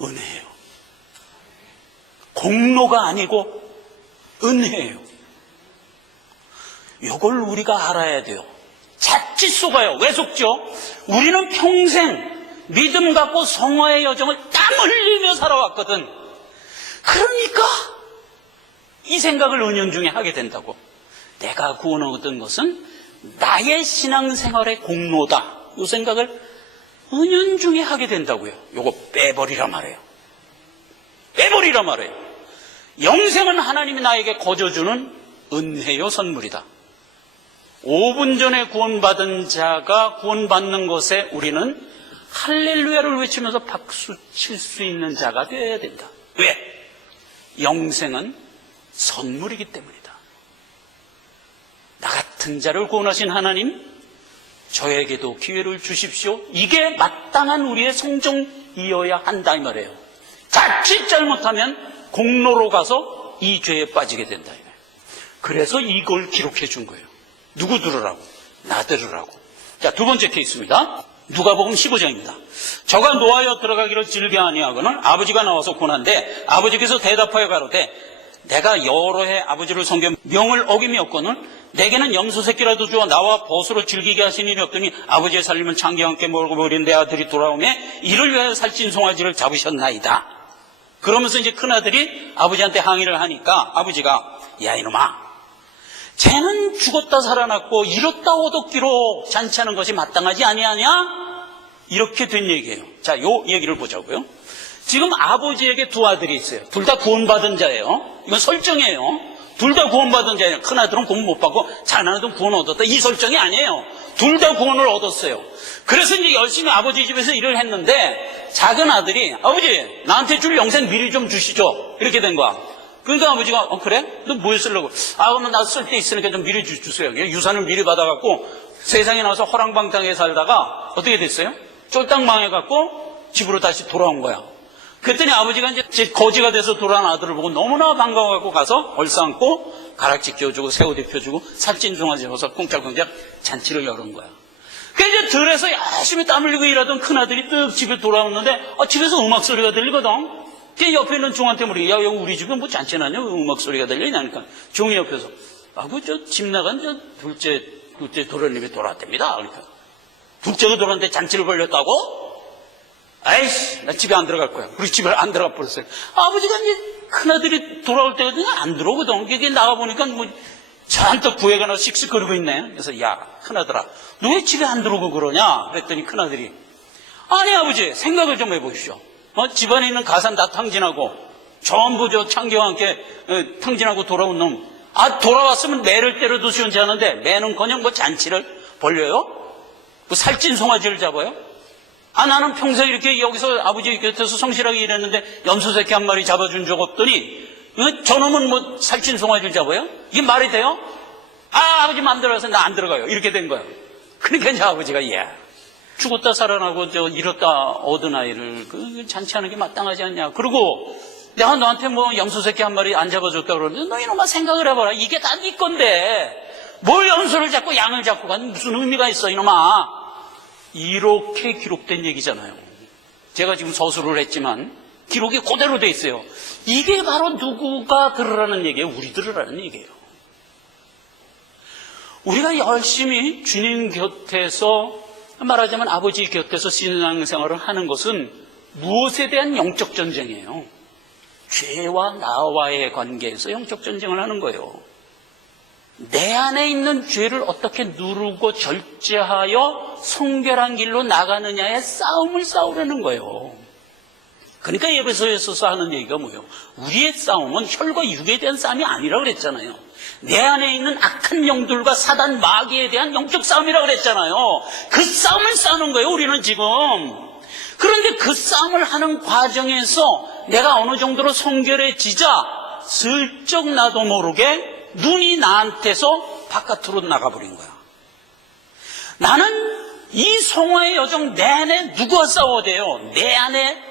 은혜예요. 공로가 아니고 은혜예요. 이걸 우리가 알아야 돼요. 자칫 속아요. 왜 속죠? 우리는 평생 믿음 갖고 성화의 여정을 땀 흘리며 살아왔거든. 그러니까 이 생각을 은연중에 하게 된다고. 내가 구원을 얻은 것은 나의 신앙생활의 공로다. 이 생각을 은연중에 하게 된다고요. 요거 빼버리라 말해요. 빼버리라 말해요. 영생은 하나님이 나에게 거저주는 은혜요 선물이다. 5분 전에 구원받은 자가 구원받는 것에 우리는 할렐루야를 외치면서 박수 칠 수 있는 자가 되어야 된다. 왜? 영생은 선물이기 때문이다. 나 같은 자를 구원하신 하나님, 저에게도 기회를 주십시오. 이게 마땅한 우리의 성정이어야 한다 이 말이에요. 자칫 잘못하면 공로로 가서 이 죄에 빠지게 된다. 그래서 이걸 기록해 준 거예요. 누구 들으라고? 나 들으라고. 자, 두 번째 케이스입니다. 누가복음 15장입니다. 저가 노하여 들어가기를 즐겨 아니하거늘 아버지가 나와서 고난데 아버지께서 대답하여 가로되 내가 여러 해 아버지를 섬겨 명을 어김이었거늘 내게는 염소 새끼라도 주어 나와 벗으로 즐기게 하신 일이 없더니 아버지의 살림은 창기와 함께 먹어버린 내 아들이 돌아오매 이를 위하여 살찐 송아지를 잡으셨나이다. 그러면서 이제 큰아들이 아버지한테 항의를 하니까 아버지가 야 이놈아, 쟤는 죽었다 살아났고 잃었다 얻었기로 잔치하는 것이 마땅하지 아니하냐? 이렇게 된 얘기예요. 자, 요 얘기를 보자고요. 지금 아버지에게 두 아들이 있어요. 둘 다 구원받은 자예요. 이건 설정이에요. 둘 다 구원받은 자예요. 큰아들은 구원 못 받고 작은아들은 구원 얻었다. 이 설정이 아니에요. 둘 다 구원을 얻었어요. 그래서 이제 열심히 아버지 집에서 일을 했는데 작은 아들이 아버지 나한테 줄 영생 미리 좀 주시죠. 이렇게 된 거야. 그러니까 아버지가 그래? 너 뭐 쓰려고? 그러면 나 쓸 때 있으니까 좀 미리 주세요. 유산을 미리 받아갖고 세상에 나와서 허랑방탕하게 살다가 어떻게 됐어요? 쫄딱 망해갖고 집으로 다시 돌아온 거야. 그랬더니 아버지가 이제 거지가 돼서 돌아온 아들을 보고 너무나 반가워갖고 가서 얼싸안고 가락지 끼워주고 새우도 입혀주고 살찐 송아지 넣어서 꽁짝꽁짝 잔치를 열은 거야. 그래서 이제 들에서 열심히 땀 흘리고 일하던 큰아들이 뜩 집에 돌아오는데 집에서 음악 소리가 들리거든. 그 옆에 있는 종한테 물이 야 여기 우리 집에 뭐 잔치 나냐? 음악 소리가 들리냐? 하니까 종이 옆에서 저 집 나간 저 둘째 도련님이 돌아왔답니다. 그러니까 둘째가 돌아왔는데 잔치를 벌렸다고? 아이씨, 나 집에 안 들어갈 거야. 우리 집에 안 들어가 버렸어요. 아버지가 이제 큰아들이 돌아올 때가 안 들어오거든. 이게 나가보니까 뭐 잔뜩 구애가 나서 씩씩거리고 있네. 그래서 야, 큰아들아, 너 왜 집에 안 들어오고 그러냐? 그랬더니 큰아들이 아니 아버지, 생각을 좀 해보십시오. 집안에 있는 가산 다 탕진하고 전부 저 창기와 함께 탕진하고 돌아온 놈. 돌아왔으면 매를 때려도 시원치 않은데 매는커녕 뭐 잔치를 벌려요? 뭐 살찐 송아지를 잡아요? 아, 나는 평생 이렇게 여기서 아버지 곁에서 성실하게 일했는데 염소새끼 한 마리 잡아준 적 없더니 저놈은 뭐 살찐 송아지를 잡아요? 이게 말이 돼요? 아, 아버지 마음대로 해서 나 안 들어가요. 이렇게 된 거예요. 그러니까 이제 아버지가 죽었다 살아나고 잃었다 얻은 아이를 잔치하는 게 마땅하지 않냐. 그리고 내가 너한테 뭐 염소새끼 한 마리 안 잡아줬다 그러는데 너 이놈아 생각을 해봐라. 이게 다 네 건데 뭘 염소를 잡고 양을 잡고 가는 무슨 의미가 있어 이놈아. 이렇게 기록된 얘기잖아요. 제가 지금 서술을 했지만 기록이 그대로 돼 있어요. 이게 바로 누구가 들으라는 얘기예요? 우리 들으라는 얘기예요. 우리가 열심히 주님 곁에서 말하자면 아버지 곁에서 신앙생활을 하는 것은 무엇에 대한 영적 전쟁이에요? 죄와 나와의 관계에서 영적 전쟁을 하는 거예요. 내 안에 있는 죄를 어떻게 누르고 절제하여 성결한 길로 나가느냐의 싸움을 싸우려는 거예요. 그러니까 에베소서에서 하는 얘기가 뭐예요? 우리의 싸움은 혈과 육에 대한 싸움이 아니라고 그랬잖아요. 내 안에 있는 악한 영들과 사단 마귀에 대한 영적 싸움이라고 그랬잖아요. 그 싸움을 싸우는 거예요, 우리는 지금. 그런데 그 싸움을 하는 과정에서 내가 어느 정도로 성결해지자 슬쩍 나도 모르게 눈이 나한테서 바깥으로 나가버린 거야. 나는 이 성화의 여정 내내 누구와 싸워야 돼요? 내 안에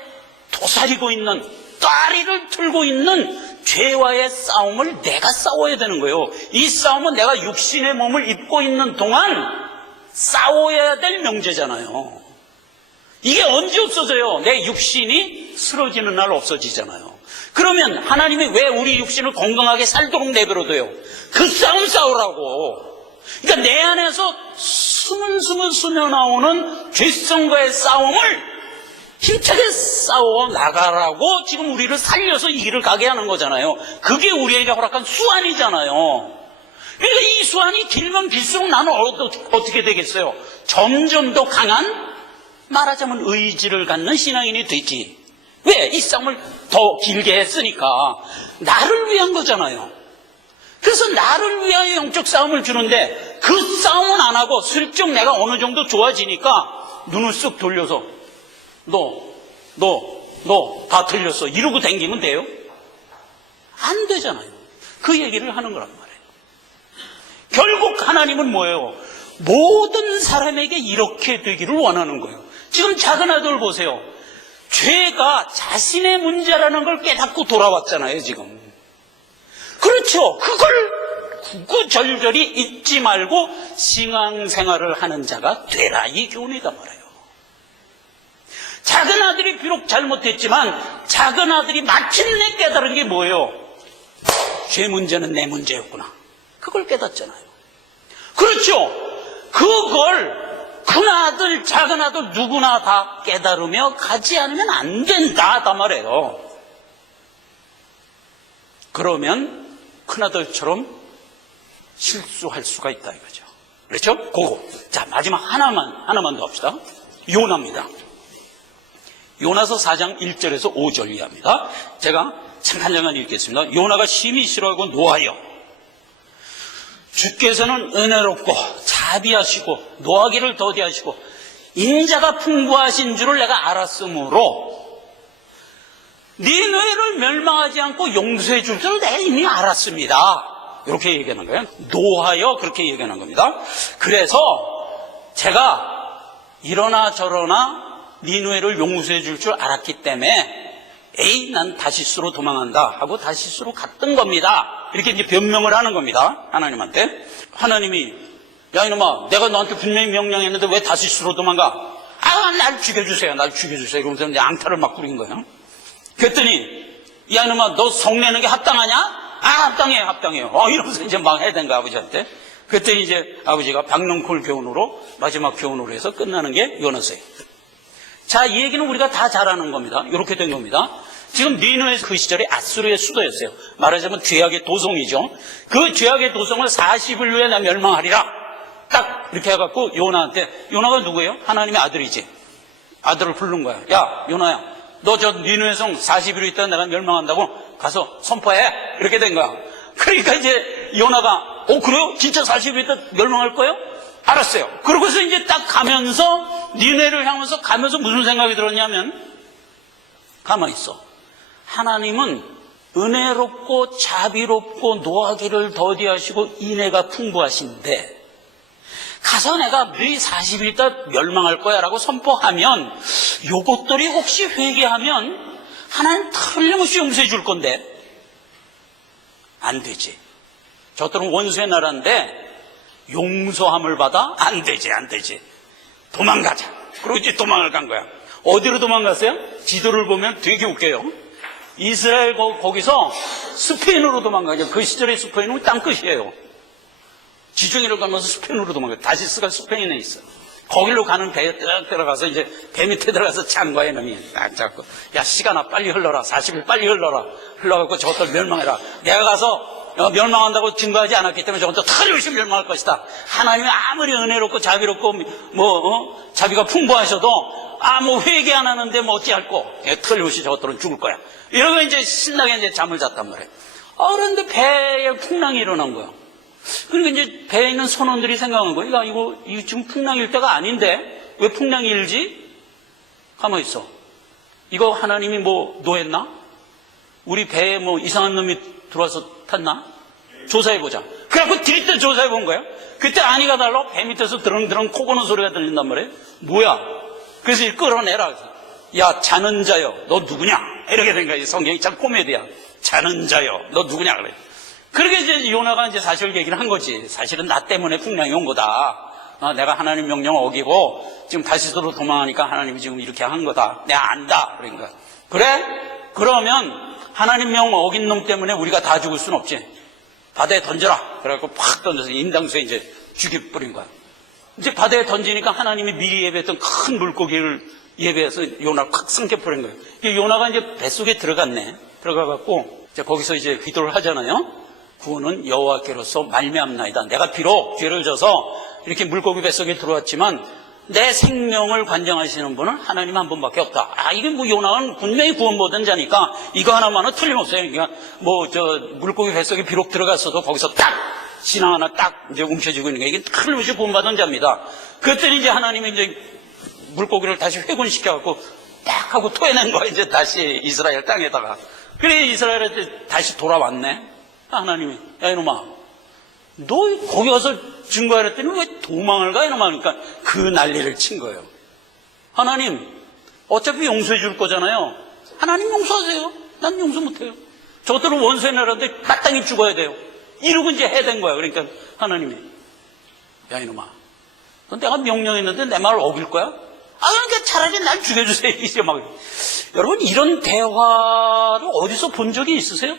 도사리고 있는, 다리를 틀고 있는 죄와의 싸움을 내가 싸워야 되는 거예요. 이 싸움은 내가 육신의 몸을 입고 있는 동안 싸워야 될 명제잖아요. 이게 언제 없어져요? 내 육신이 쓰러지는 날 없어지잖아요. 그러면 하나님이 왜 우리 육신을 건강하게 살도록 내버려둬요? 그 싸움 싸우라고. 그러니까 내 안에서 스물스물 스며나오는 죄성과의 싸움을 힘차게 싸워 나가라고 지금 우리를 살려서 이 길을 가게 하는 거잖아요. 그게 우리에게 허락한 수완이잖아요. 그러니까 이 수완이 길면 길수록 나는 어떻게 되겠어요? 점점 더 강한, 말하자면 의지를 갖는 신앙인이 되지. 왜? 이 싸움을 더 길게 했으니까. 나를 위한 거잖아요. 그래서 나를 위하여 영적 싸움을 주는데 그 싸움은 안 하고 슬쩍 내가 어느 정도 좋아지니까 눈을 쓱 돌려서 너 다 틀렸어 이러고 댕기면 돼요? 안 되잖아요. 그 얘기를 하는 거란 말이에요. 결국 하나님은 뭐예요? 모든 사람에게 이렇게 되기를 원하는 거예요. 지금 작은 아들 보세요. 죄가 자신의 문제라는 걸 깨닫고 돌아왔잖아요, 지금. 그렇죠. 그걸 구구절절히 잊지 말고 신앙생활을 하는 자가 되라, 이 교훈이단 말이에요. 작은 아들이 비록 잘못했지만 작은 아들이 마침내 깨달은 게 뭐예요? 죄 문제는 내 문제였구나. 그걸 깨닫잖아요. 그렇죠. 그걸 큰 아들, 작은 아들 누구나 다 깨달으며 가지 않으면 안 된다, 다 말이에요. 그러면 큰아들처럼 실수할 수가 있다 이거죠. 그렇죠? 그거. 자, 마지막 하나만 더 합시다. 요나입니다. 요나서 4장 1절에서 5절 이하입니다. 제가 잠깐 읽겠습니다. 요나가 심히 싫어하고 노하여 주께서는 은혜롭고 자비하시고 노하기를 더디하시고 인자가 풍부하신 줄을 내가 알았으므로 니느웨를 멸망하지 않고 용서해 줄 줄을 내가 이미 알았습니다. 이렇게 얘기하는 거예요. 노하여 그렇게 얘기하는 겁니다. 그래서 제가 이러나 저러나 니느웨를 용서해 줄 줄 알았기 때문에 난 다시스로 도망한다 하고 다시스로 갔던 겁니다. 이렇게 이제 변명을 하는 겁니다. 하나님한테. 하나님이 야 이놈아 내가 너한테 분명히 명령했는데 왜 다시스로 도망가? 날 죽여주세요. 날 죽여주세요. 이러면서 이제 앙탈을 막 부린 거예요. 그랬더니 야 이놈아 너 성내는 게 합당하냐? 합당해요. 이러면서 이제 막 해야 된 거야 아버지한테. 그랬더니 이제 아버지가 박농콜 교훈으로 마지막 교훈으로 해서 끝나는 게 요나서예요. 자, 이 얘기는 우리가 다 잘 아는 겁니다. 이렇게 된 겁니다. 지금 니느웨 그 시절에 아수르의 수도였어요. 말하자면 죄악의 도성이죠. 그 죄악의 도성을 40일 후에 나 멸망하리라. 딱 이렇게 해갖고 요나한테, 요나가 누구예요? 하나님의 아들이지. 아들을 부른 거야. 야, 요나야, 너 저 니느웨 성 40일 있다 내가 멸망한다고 가서 선포해. 이렇게 된 거야. 그러니까 이제 요나가, 그래요? 진짜 40일 있다 멸망할 거예요? 알았어요. 그러고서 이제 딱 가면서 니네를 향해서 가면서 무슨 생각이 들었냐면, 가만히 있어. 하나님은 은혜롭고 자비롭고 노하기를 더디하시고 인애가 풍부하신데, 가서 내가 너희 40일 있다 멸망할 거야 라고 선포하면, 요것들이 혹시 회개하면 하나님 틀림없이 용서해 줄 건데 안 되지. 저들은 원수의 나라인데 용서함을 받아? 안 되지. 도망가자. 그러고 이제 도망을 간 거야. 어디로 도망갔어요? 지도를 보면 되게 웃겨요. 이스라엘 거기서 스페인으로 도망가죠. 그 시절의 스페인은 땅끝이에요. 지중해를 가면서 스페인으로 도망가요. 다시스가 스페인에 있어. 거기로 가는 배에 딱 들어가서 이제 배 밑에 들어가서 창과에 놈이 딱 잡고, 야, 시간아 빨리 흘러라. 40일 빨리 흘러갖고 저것들 멸망해라. 내가 가서 멸망한다고 증거하지 않았기 때문에 저것도 틀림없이 멸망할 것이다. 하나님이 아무리 은혜롭고 자비롭고 자비가 풍부하셔도 회개 안 하는데 어찌할꼬, 틀림없이 저것들은 죽을 거야. 이러고 이제 신나게 이제 잠을 잤단 말이에요. 그런데 배에 풍랑이 일어난 거야. 그리고 이제 배에 있는 선원들이 생각한 거예요. 야, 이거 지금 풍랑이 일 때가 아닌데 왜 풍랑이 일지? 가만히 있어. 이거 하나님이 노했나? 우리 배에 이상한 놈이 들어와서 탔나? 조사해보자. 그래갖고 들이때 조사해본 거예요. 그때 아니가 달라 배 밑에서 드렁드렁 코 고는 소리가 들린단 말이에요. 뭐야? 그래서 끌어내라. 야, 자는 자여, 너 누구냐? 이렇게 된 거야. 성경이 참 코미디야. 자는 자여, 너 누구냐? 그래. 그렇게 이제 요나가 이제 사실 얘기를 한 거지. 사실은 나 때문에 풍랑이 온 거다. 내가 하나님 명령 어기고 지금 다시스로 도망하니까 하나님이 지금 이렇게 한 거다. 내가 안다. 그러니까. 그래? 그러면 하나님 명령 어긴 놈 때문에 우리가 다 죽을 순 없지. 바다에 던져라. 그래갖고 팍 던져서 인당수에 이제 죽여버린 거야. 이제 바다에 던지니까 하나님이 미리 예배했던 큰 물고기를 예배해서 요나를 팍 삼켜버린 거예요. 요나가 이제 뱃속에 들어갔네. 들어가갖고 이제 거기서 이제 기도를 하잖아요. 구원은 여호와께로서 말미암나이다. 내가 비록 죄를 져서 이렇게 물고기 뱃속에 들어왔지만 내 생명을 관장하시는 분은 하나님 한 분밖에 없다. 이게 요나는 분명히 구원 받은 자니까 이거 하나만은 틀림없어요. 그러니까 물고기 뱃속에 비록 들어갔어도 거기서 딱 신앙 하나 딱 이제 움켜쥐고 있는 게 이게 틀림없이 구원 받은 자입니다. 그랬더니 이제 하나님이 이제 물고기를 다시 회군시켜갖고 딱 하고 토해낸 거야. 이제 다시 이스라엘 땅에다가. 그래 이스라엘한테 다시 돌아왔네. 하나님이, 야 이놈아, 너 거기 가서 증거하라 했더니 왜 도망을 가 이놈아. 그러니까 그 난리를 친 거예요. 하나님 어차피 용서해 줄 거잖아요. 하나님 용서하세요. 난 용서 못해요. 저들은 원수의 나라인데 마땅히 죽어야 돼요. 이러고 이제 해댄 거야. 그러니까 하나님이, 야 이놈아, 너 내가 명령했는데 내 말을 어길 거야? 그러니까 차라리 날 죽여주세요. 이제 막. 여러분 이런 대화를 어디서 본 적이 있으세요?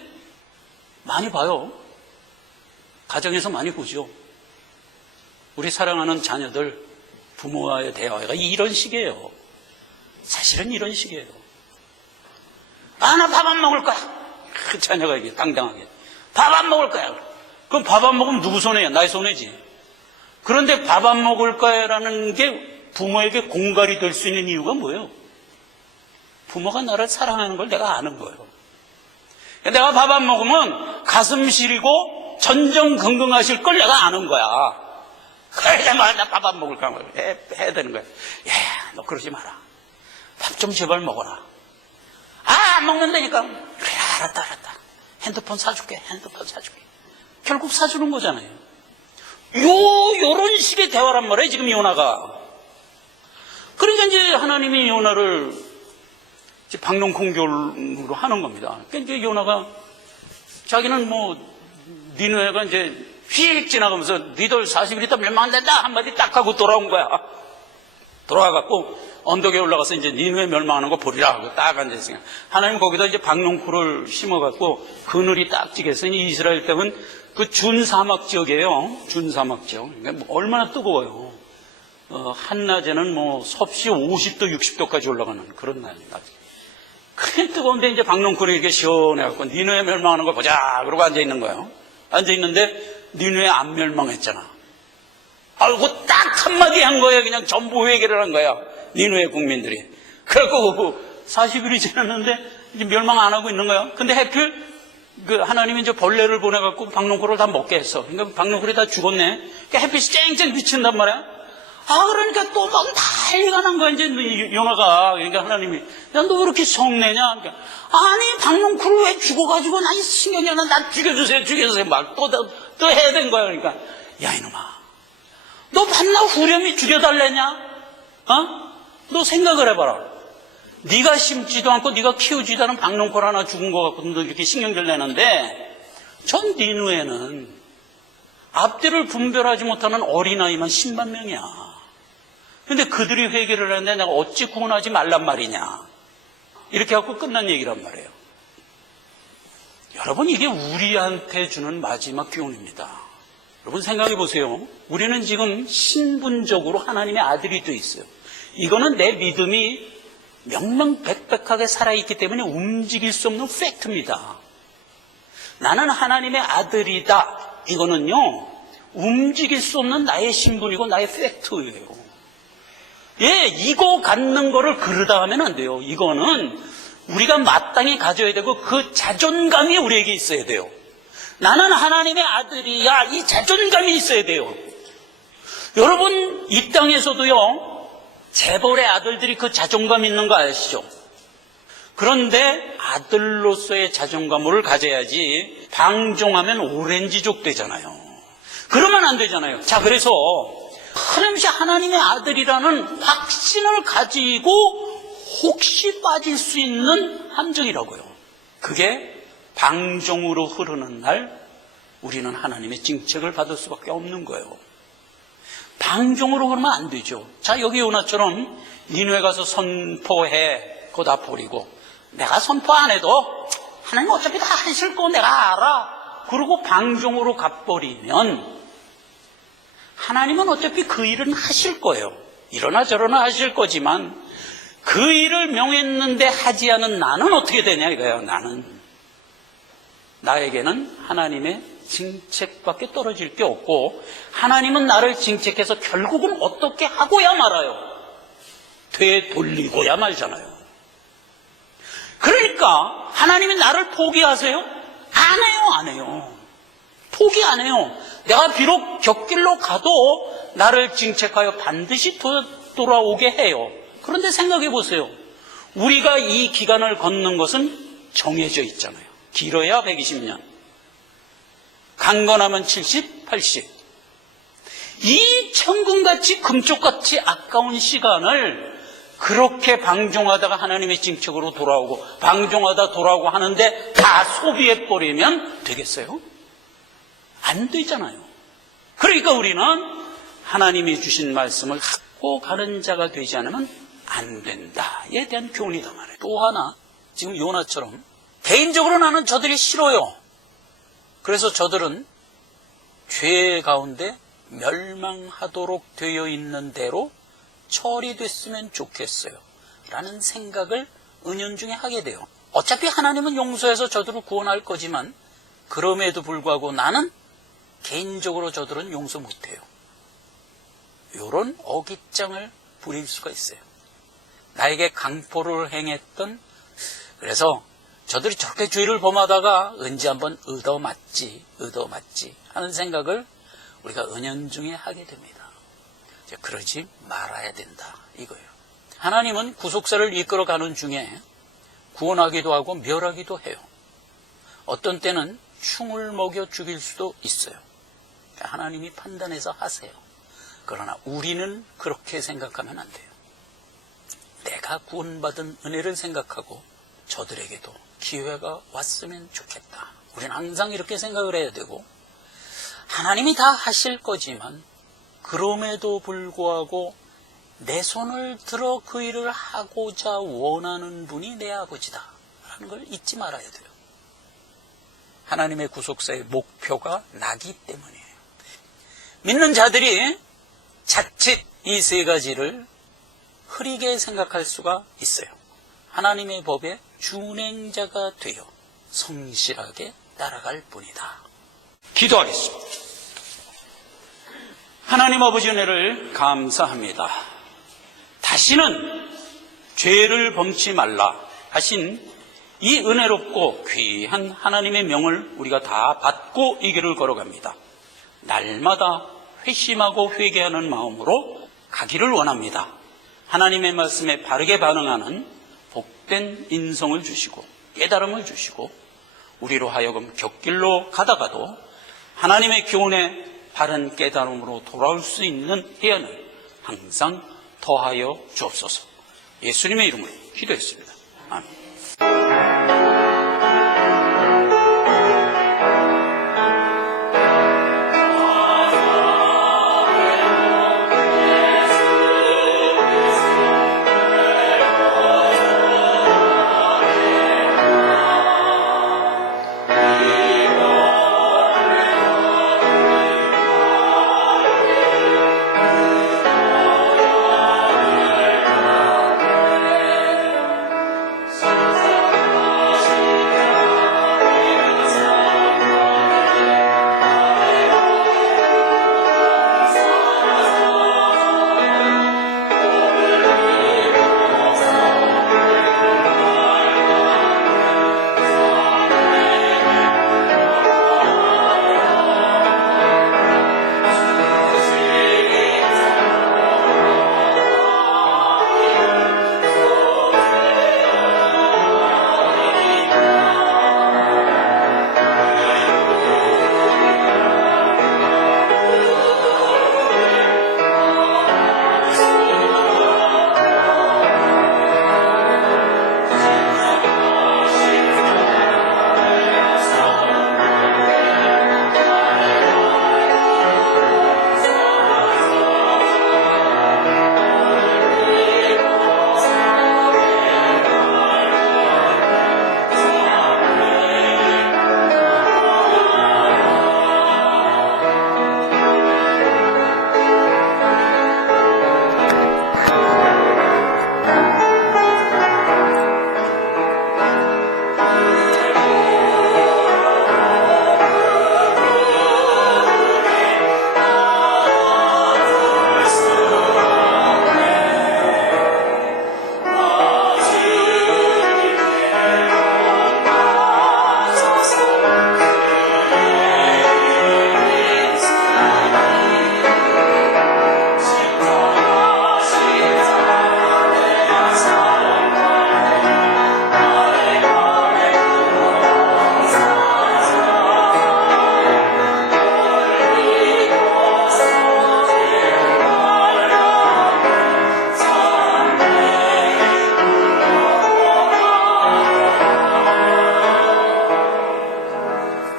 많이 봐요. 가정에서 많이 보죠. 우리 사랑하는 자녀들 부모와의 대화가 이런 식이에요. 사실은 이런 식이에요. 나 밥 안 먹을 거야. 그 자녀가 이게 당당하게 밥 안 먹을 거야. 그럼 밥 안 먹으면 누구 손해야? 나의 손해지. 그런데 밥 안 먹을 거야라는 게 부모에게 공갈이 될 수 있는 이유가 뭐예요? 부모가 나를 사랑하는 걸 내가 아는 거예요. 내가 밥 안 먹으면 가슴 시리고 전전긍긍하실 걸 내가 아는 거야. 그래, 나 밥 안 먹을까? 해야 되는 거야. 야, 너 그러지 마라. 밥 좀 제발 먹어라. 안 먹는다니까. 그래, 알았다. 핸드폰 사줄게. 결국 사주는 거잖아요. 요런 식의 대화란 말이에요, 지금 요나가. 그러니까 이제 하나님이 요나를 박농콩교로 하는 겁니다. 그러니까 이제 요나가 자기는 니느웨가 이제 휙 지나가면서 니들 40일 있다 멸망한다 한마디 딱 하고 돌아온 거야. 돌아가갖고 언덕에 올라가서 이제 니느웨 멸망하는 거 보리라 하고 딱 앉아있으니까 하나님 거기다 이제 박농쿨을 심어갖고 그늘이 딱 지겠으니 이스라엘 땅은 그 준사막 지역이에요. 준사막 지역. 그러니까 얼마나 뜨거워요. 한낮에는 섭씨 50도, 60도까지 올라가는 그런 날입니다. 그게 뜨거운데 이제 박농쿨이 이렇게 시원해갖고 니느웨 멸망하는 거 보자. 그러고 앉아있는 거예요. 앉아있는데 니느웨 안 멸망했잖아. 그거 딱 한마디 한 거예요. 그냥 전부 회개를 한 거야. 니느웨 국민들이. 그래갖고 40일이 지났는데 이제 멸망 안 하고 있는 거야. 근데 하필 그 하나님이 이제 벌레를 보내갖고 박농쿨을 다 먹게 했어. 그러니까 박농쿨이 다 죽었네. 그러니까 햇빛이 쨍쨍 비친단 말이야. 그러니까 또 막 난리가 난 거야, 이제 요나가. 그러니까 하나님이, 야, 너 왜 이렇게 성내냐? 그러니까, 아니, 박농쿨을 왜 죽어가지고, 나 이 신경이 안 나, 나 죽여주세요. 막 또 해야 된 거야. 그러니까, 야, 이놈아. 너 밤낮 후렴이 죽여달래냐? 너 생각을 해봐라. 네가 심지도 않고 네가 키우지도 않은 박농쿨 하나 죽은 거 갖고 너 이렇게 신경질 내는데, 전 니누에는 앞뒤를 분별하지 못하는 어린아이만 10만 명이야. 근데 그들이 회개를 하는데 내가 어찌 구원하지 말란 말이냐. 이렇게 하고 끝난 얘기란 말이에요. 여러분, 이게 우리한테 주는 마지막 교훈입니다. 여러분 생각해 보세요. 우리는 지금 신분적으로 하나님의 아들이 돼 있어요. 이거는 내 믿음이 명명백백하게 살아있기 때문에 움직일 수 없는 팩트입니다. 나는 하나님의 아들이다. 이거는요, 움직일 수 없는 나의 신분이고 나의 팩트예요. 예, 이거 갖는 거를 그러다 하면 안 돼요. 이거는 우리가 마땅히 가져야 되고 그 자존감이 우리에게 있어야 돼요. 나는 하나님의 아들이야. 이 자존감이 있어야 돼요. 여러분, 이 땅에서도요, 재벌의 아들들이 그 자존감 있는 거 아시죠? 그런데 아들로서의 자존감을 가져야지 방종하면 오렌지족 되잖아요. 그러면 안 되잖아요. 자, 그래서 하나님이 하나님의 아들이라는 확신을 가지고 혹시 빠질 수 있는 함정이라고요. 그게 방종으로 흐르는 날 우리는 하나님의 징책을 받을 수밖에 없는 거예요. 방종으로 그러면 안 되죠. 자, 여기 요나처럼 니느웨 가서 선포해. 그거 다 버리고 내가 선포 안 해도 하나님 어차피 다 하실 거 내가 알아. 그러고 방종으로 가버리면 하나님은 어차피 그 일은 하실 거예요. 이러나 저러나 하실 거지만 그 일을 명했는데 하지 않은 나는 어떻게 되냐 이거예요. 나에게는 하나님의 징책밖에 떨어질 게 없고 하나님은 나를 징책해서 결국은 어떻게 하고야 말아요. 되돌리고야 말잖아요. 그러니까 하나님이 나를 포기하세요? 안 해요. 포기 안 해요. 내가 비록 곁길로 가도 나를 징책하여 반드시 돌아오게 해요. 그런데 생각해 보세요. 우리가 이 기간을 걷는 것은 정해져 있잖아요. 길어야 120년. 강건하면 70, 80. 이 천금같이 금쪽같이 아까운 시간을 그렇게 방종하다가 하나님의 징책으로 돌아오고 방종하다 돌아오고 하는데 다 소비해버리면 되겠어요? 안 되잖아요. 그러니까 우리는 하나님이 주신 말씀을 갖고 가는 자가 되지 않으면 안 된다에 대한 교훈이다 말이에요. 또 하나, 지금 요나처럼 개인적으로 나는 저들이 싫어요. 그래서 저들은 죄 가운데 멸망하도록 되어 있는 대로 처리됐으면 좋겠어요 라는 생각을 은연중에 하게 돼요. 어차피 하나님은 용서해서 저들을 구원할 거지만 그럼에도 불구하고 나는 개인적으로 저들은 용서 못해요. 이런 어깃장을 부릴 수가 있어요. 나에게 강포를 행했던, 그래서 저들이 저렇게 죄를 범하다가 언제 한번 얻어맞지 하는 생각을 우리가 은연중에 하게 됩니다. 그러지 말아야 된다 이거예요. 하나님은 구속사를 이끌어가는 중에 구원하기도 하고 멸하기도 해요. 어떤 때는 충을 먹여 죽일 수도 있어요. 하나님이 판단해서 하세요. 그러나 우리는 그렇게 생각하면 안 돼요. 내가 구원받은 은혜를 생각하고 저들에게도 기회가 왔으면 좋겠다. 우리는 항상 이렇게 생각을 해야 되고, 하나님이 다 하실 거지만 그럼에도 불구하고 내 손을 들어 그 일을 하고자 원하는 분이 내 아버지다 라는 걸 잊지 말아야 돼요. 하나님의 구속사의 목표가 나기 때문이에요. 믿는 자들이 자칫 이 세 가지를 흐리게 생각할 수가 있어요. 하나님의 법에 준행자가 되어 성실하게 따라갈 뿐이다. 기도하겠습니다. 하나님 아버지 은혜를 감사합니다. 다시는 죄를 범치 말라 하신 이 은혜롭고 귀한 하나님의 명을 우리가 다 받고 이 길을 걸어갑니다. 날마다 회심하고 회개하는 마음으로 가기를 원합니다. 하나님의 말씀에 바르게 반응하는 복된 인성을 주시고 깨달음을 주시고 우리로 하여금 곁길로 가다가도 하나님의 교훈에 바른 깨달음으로 돌아올 수 있는 해안을 항상 더하여 주옵소서. 예수님의 이름으로 기도했습니다. 아멘.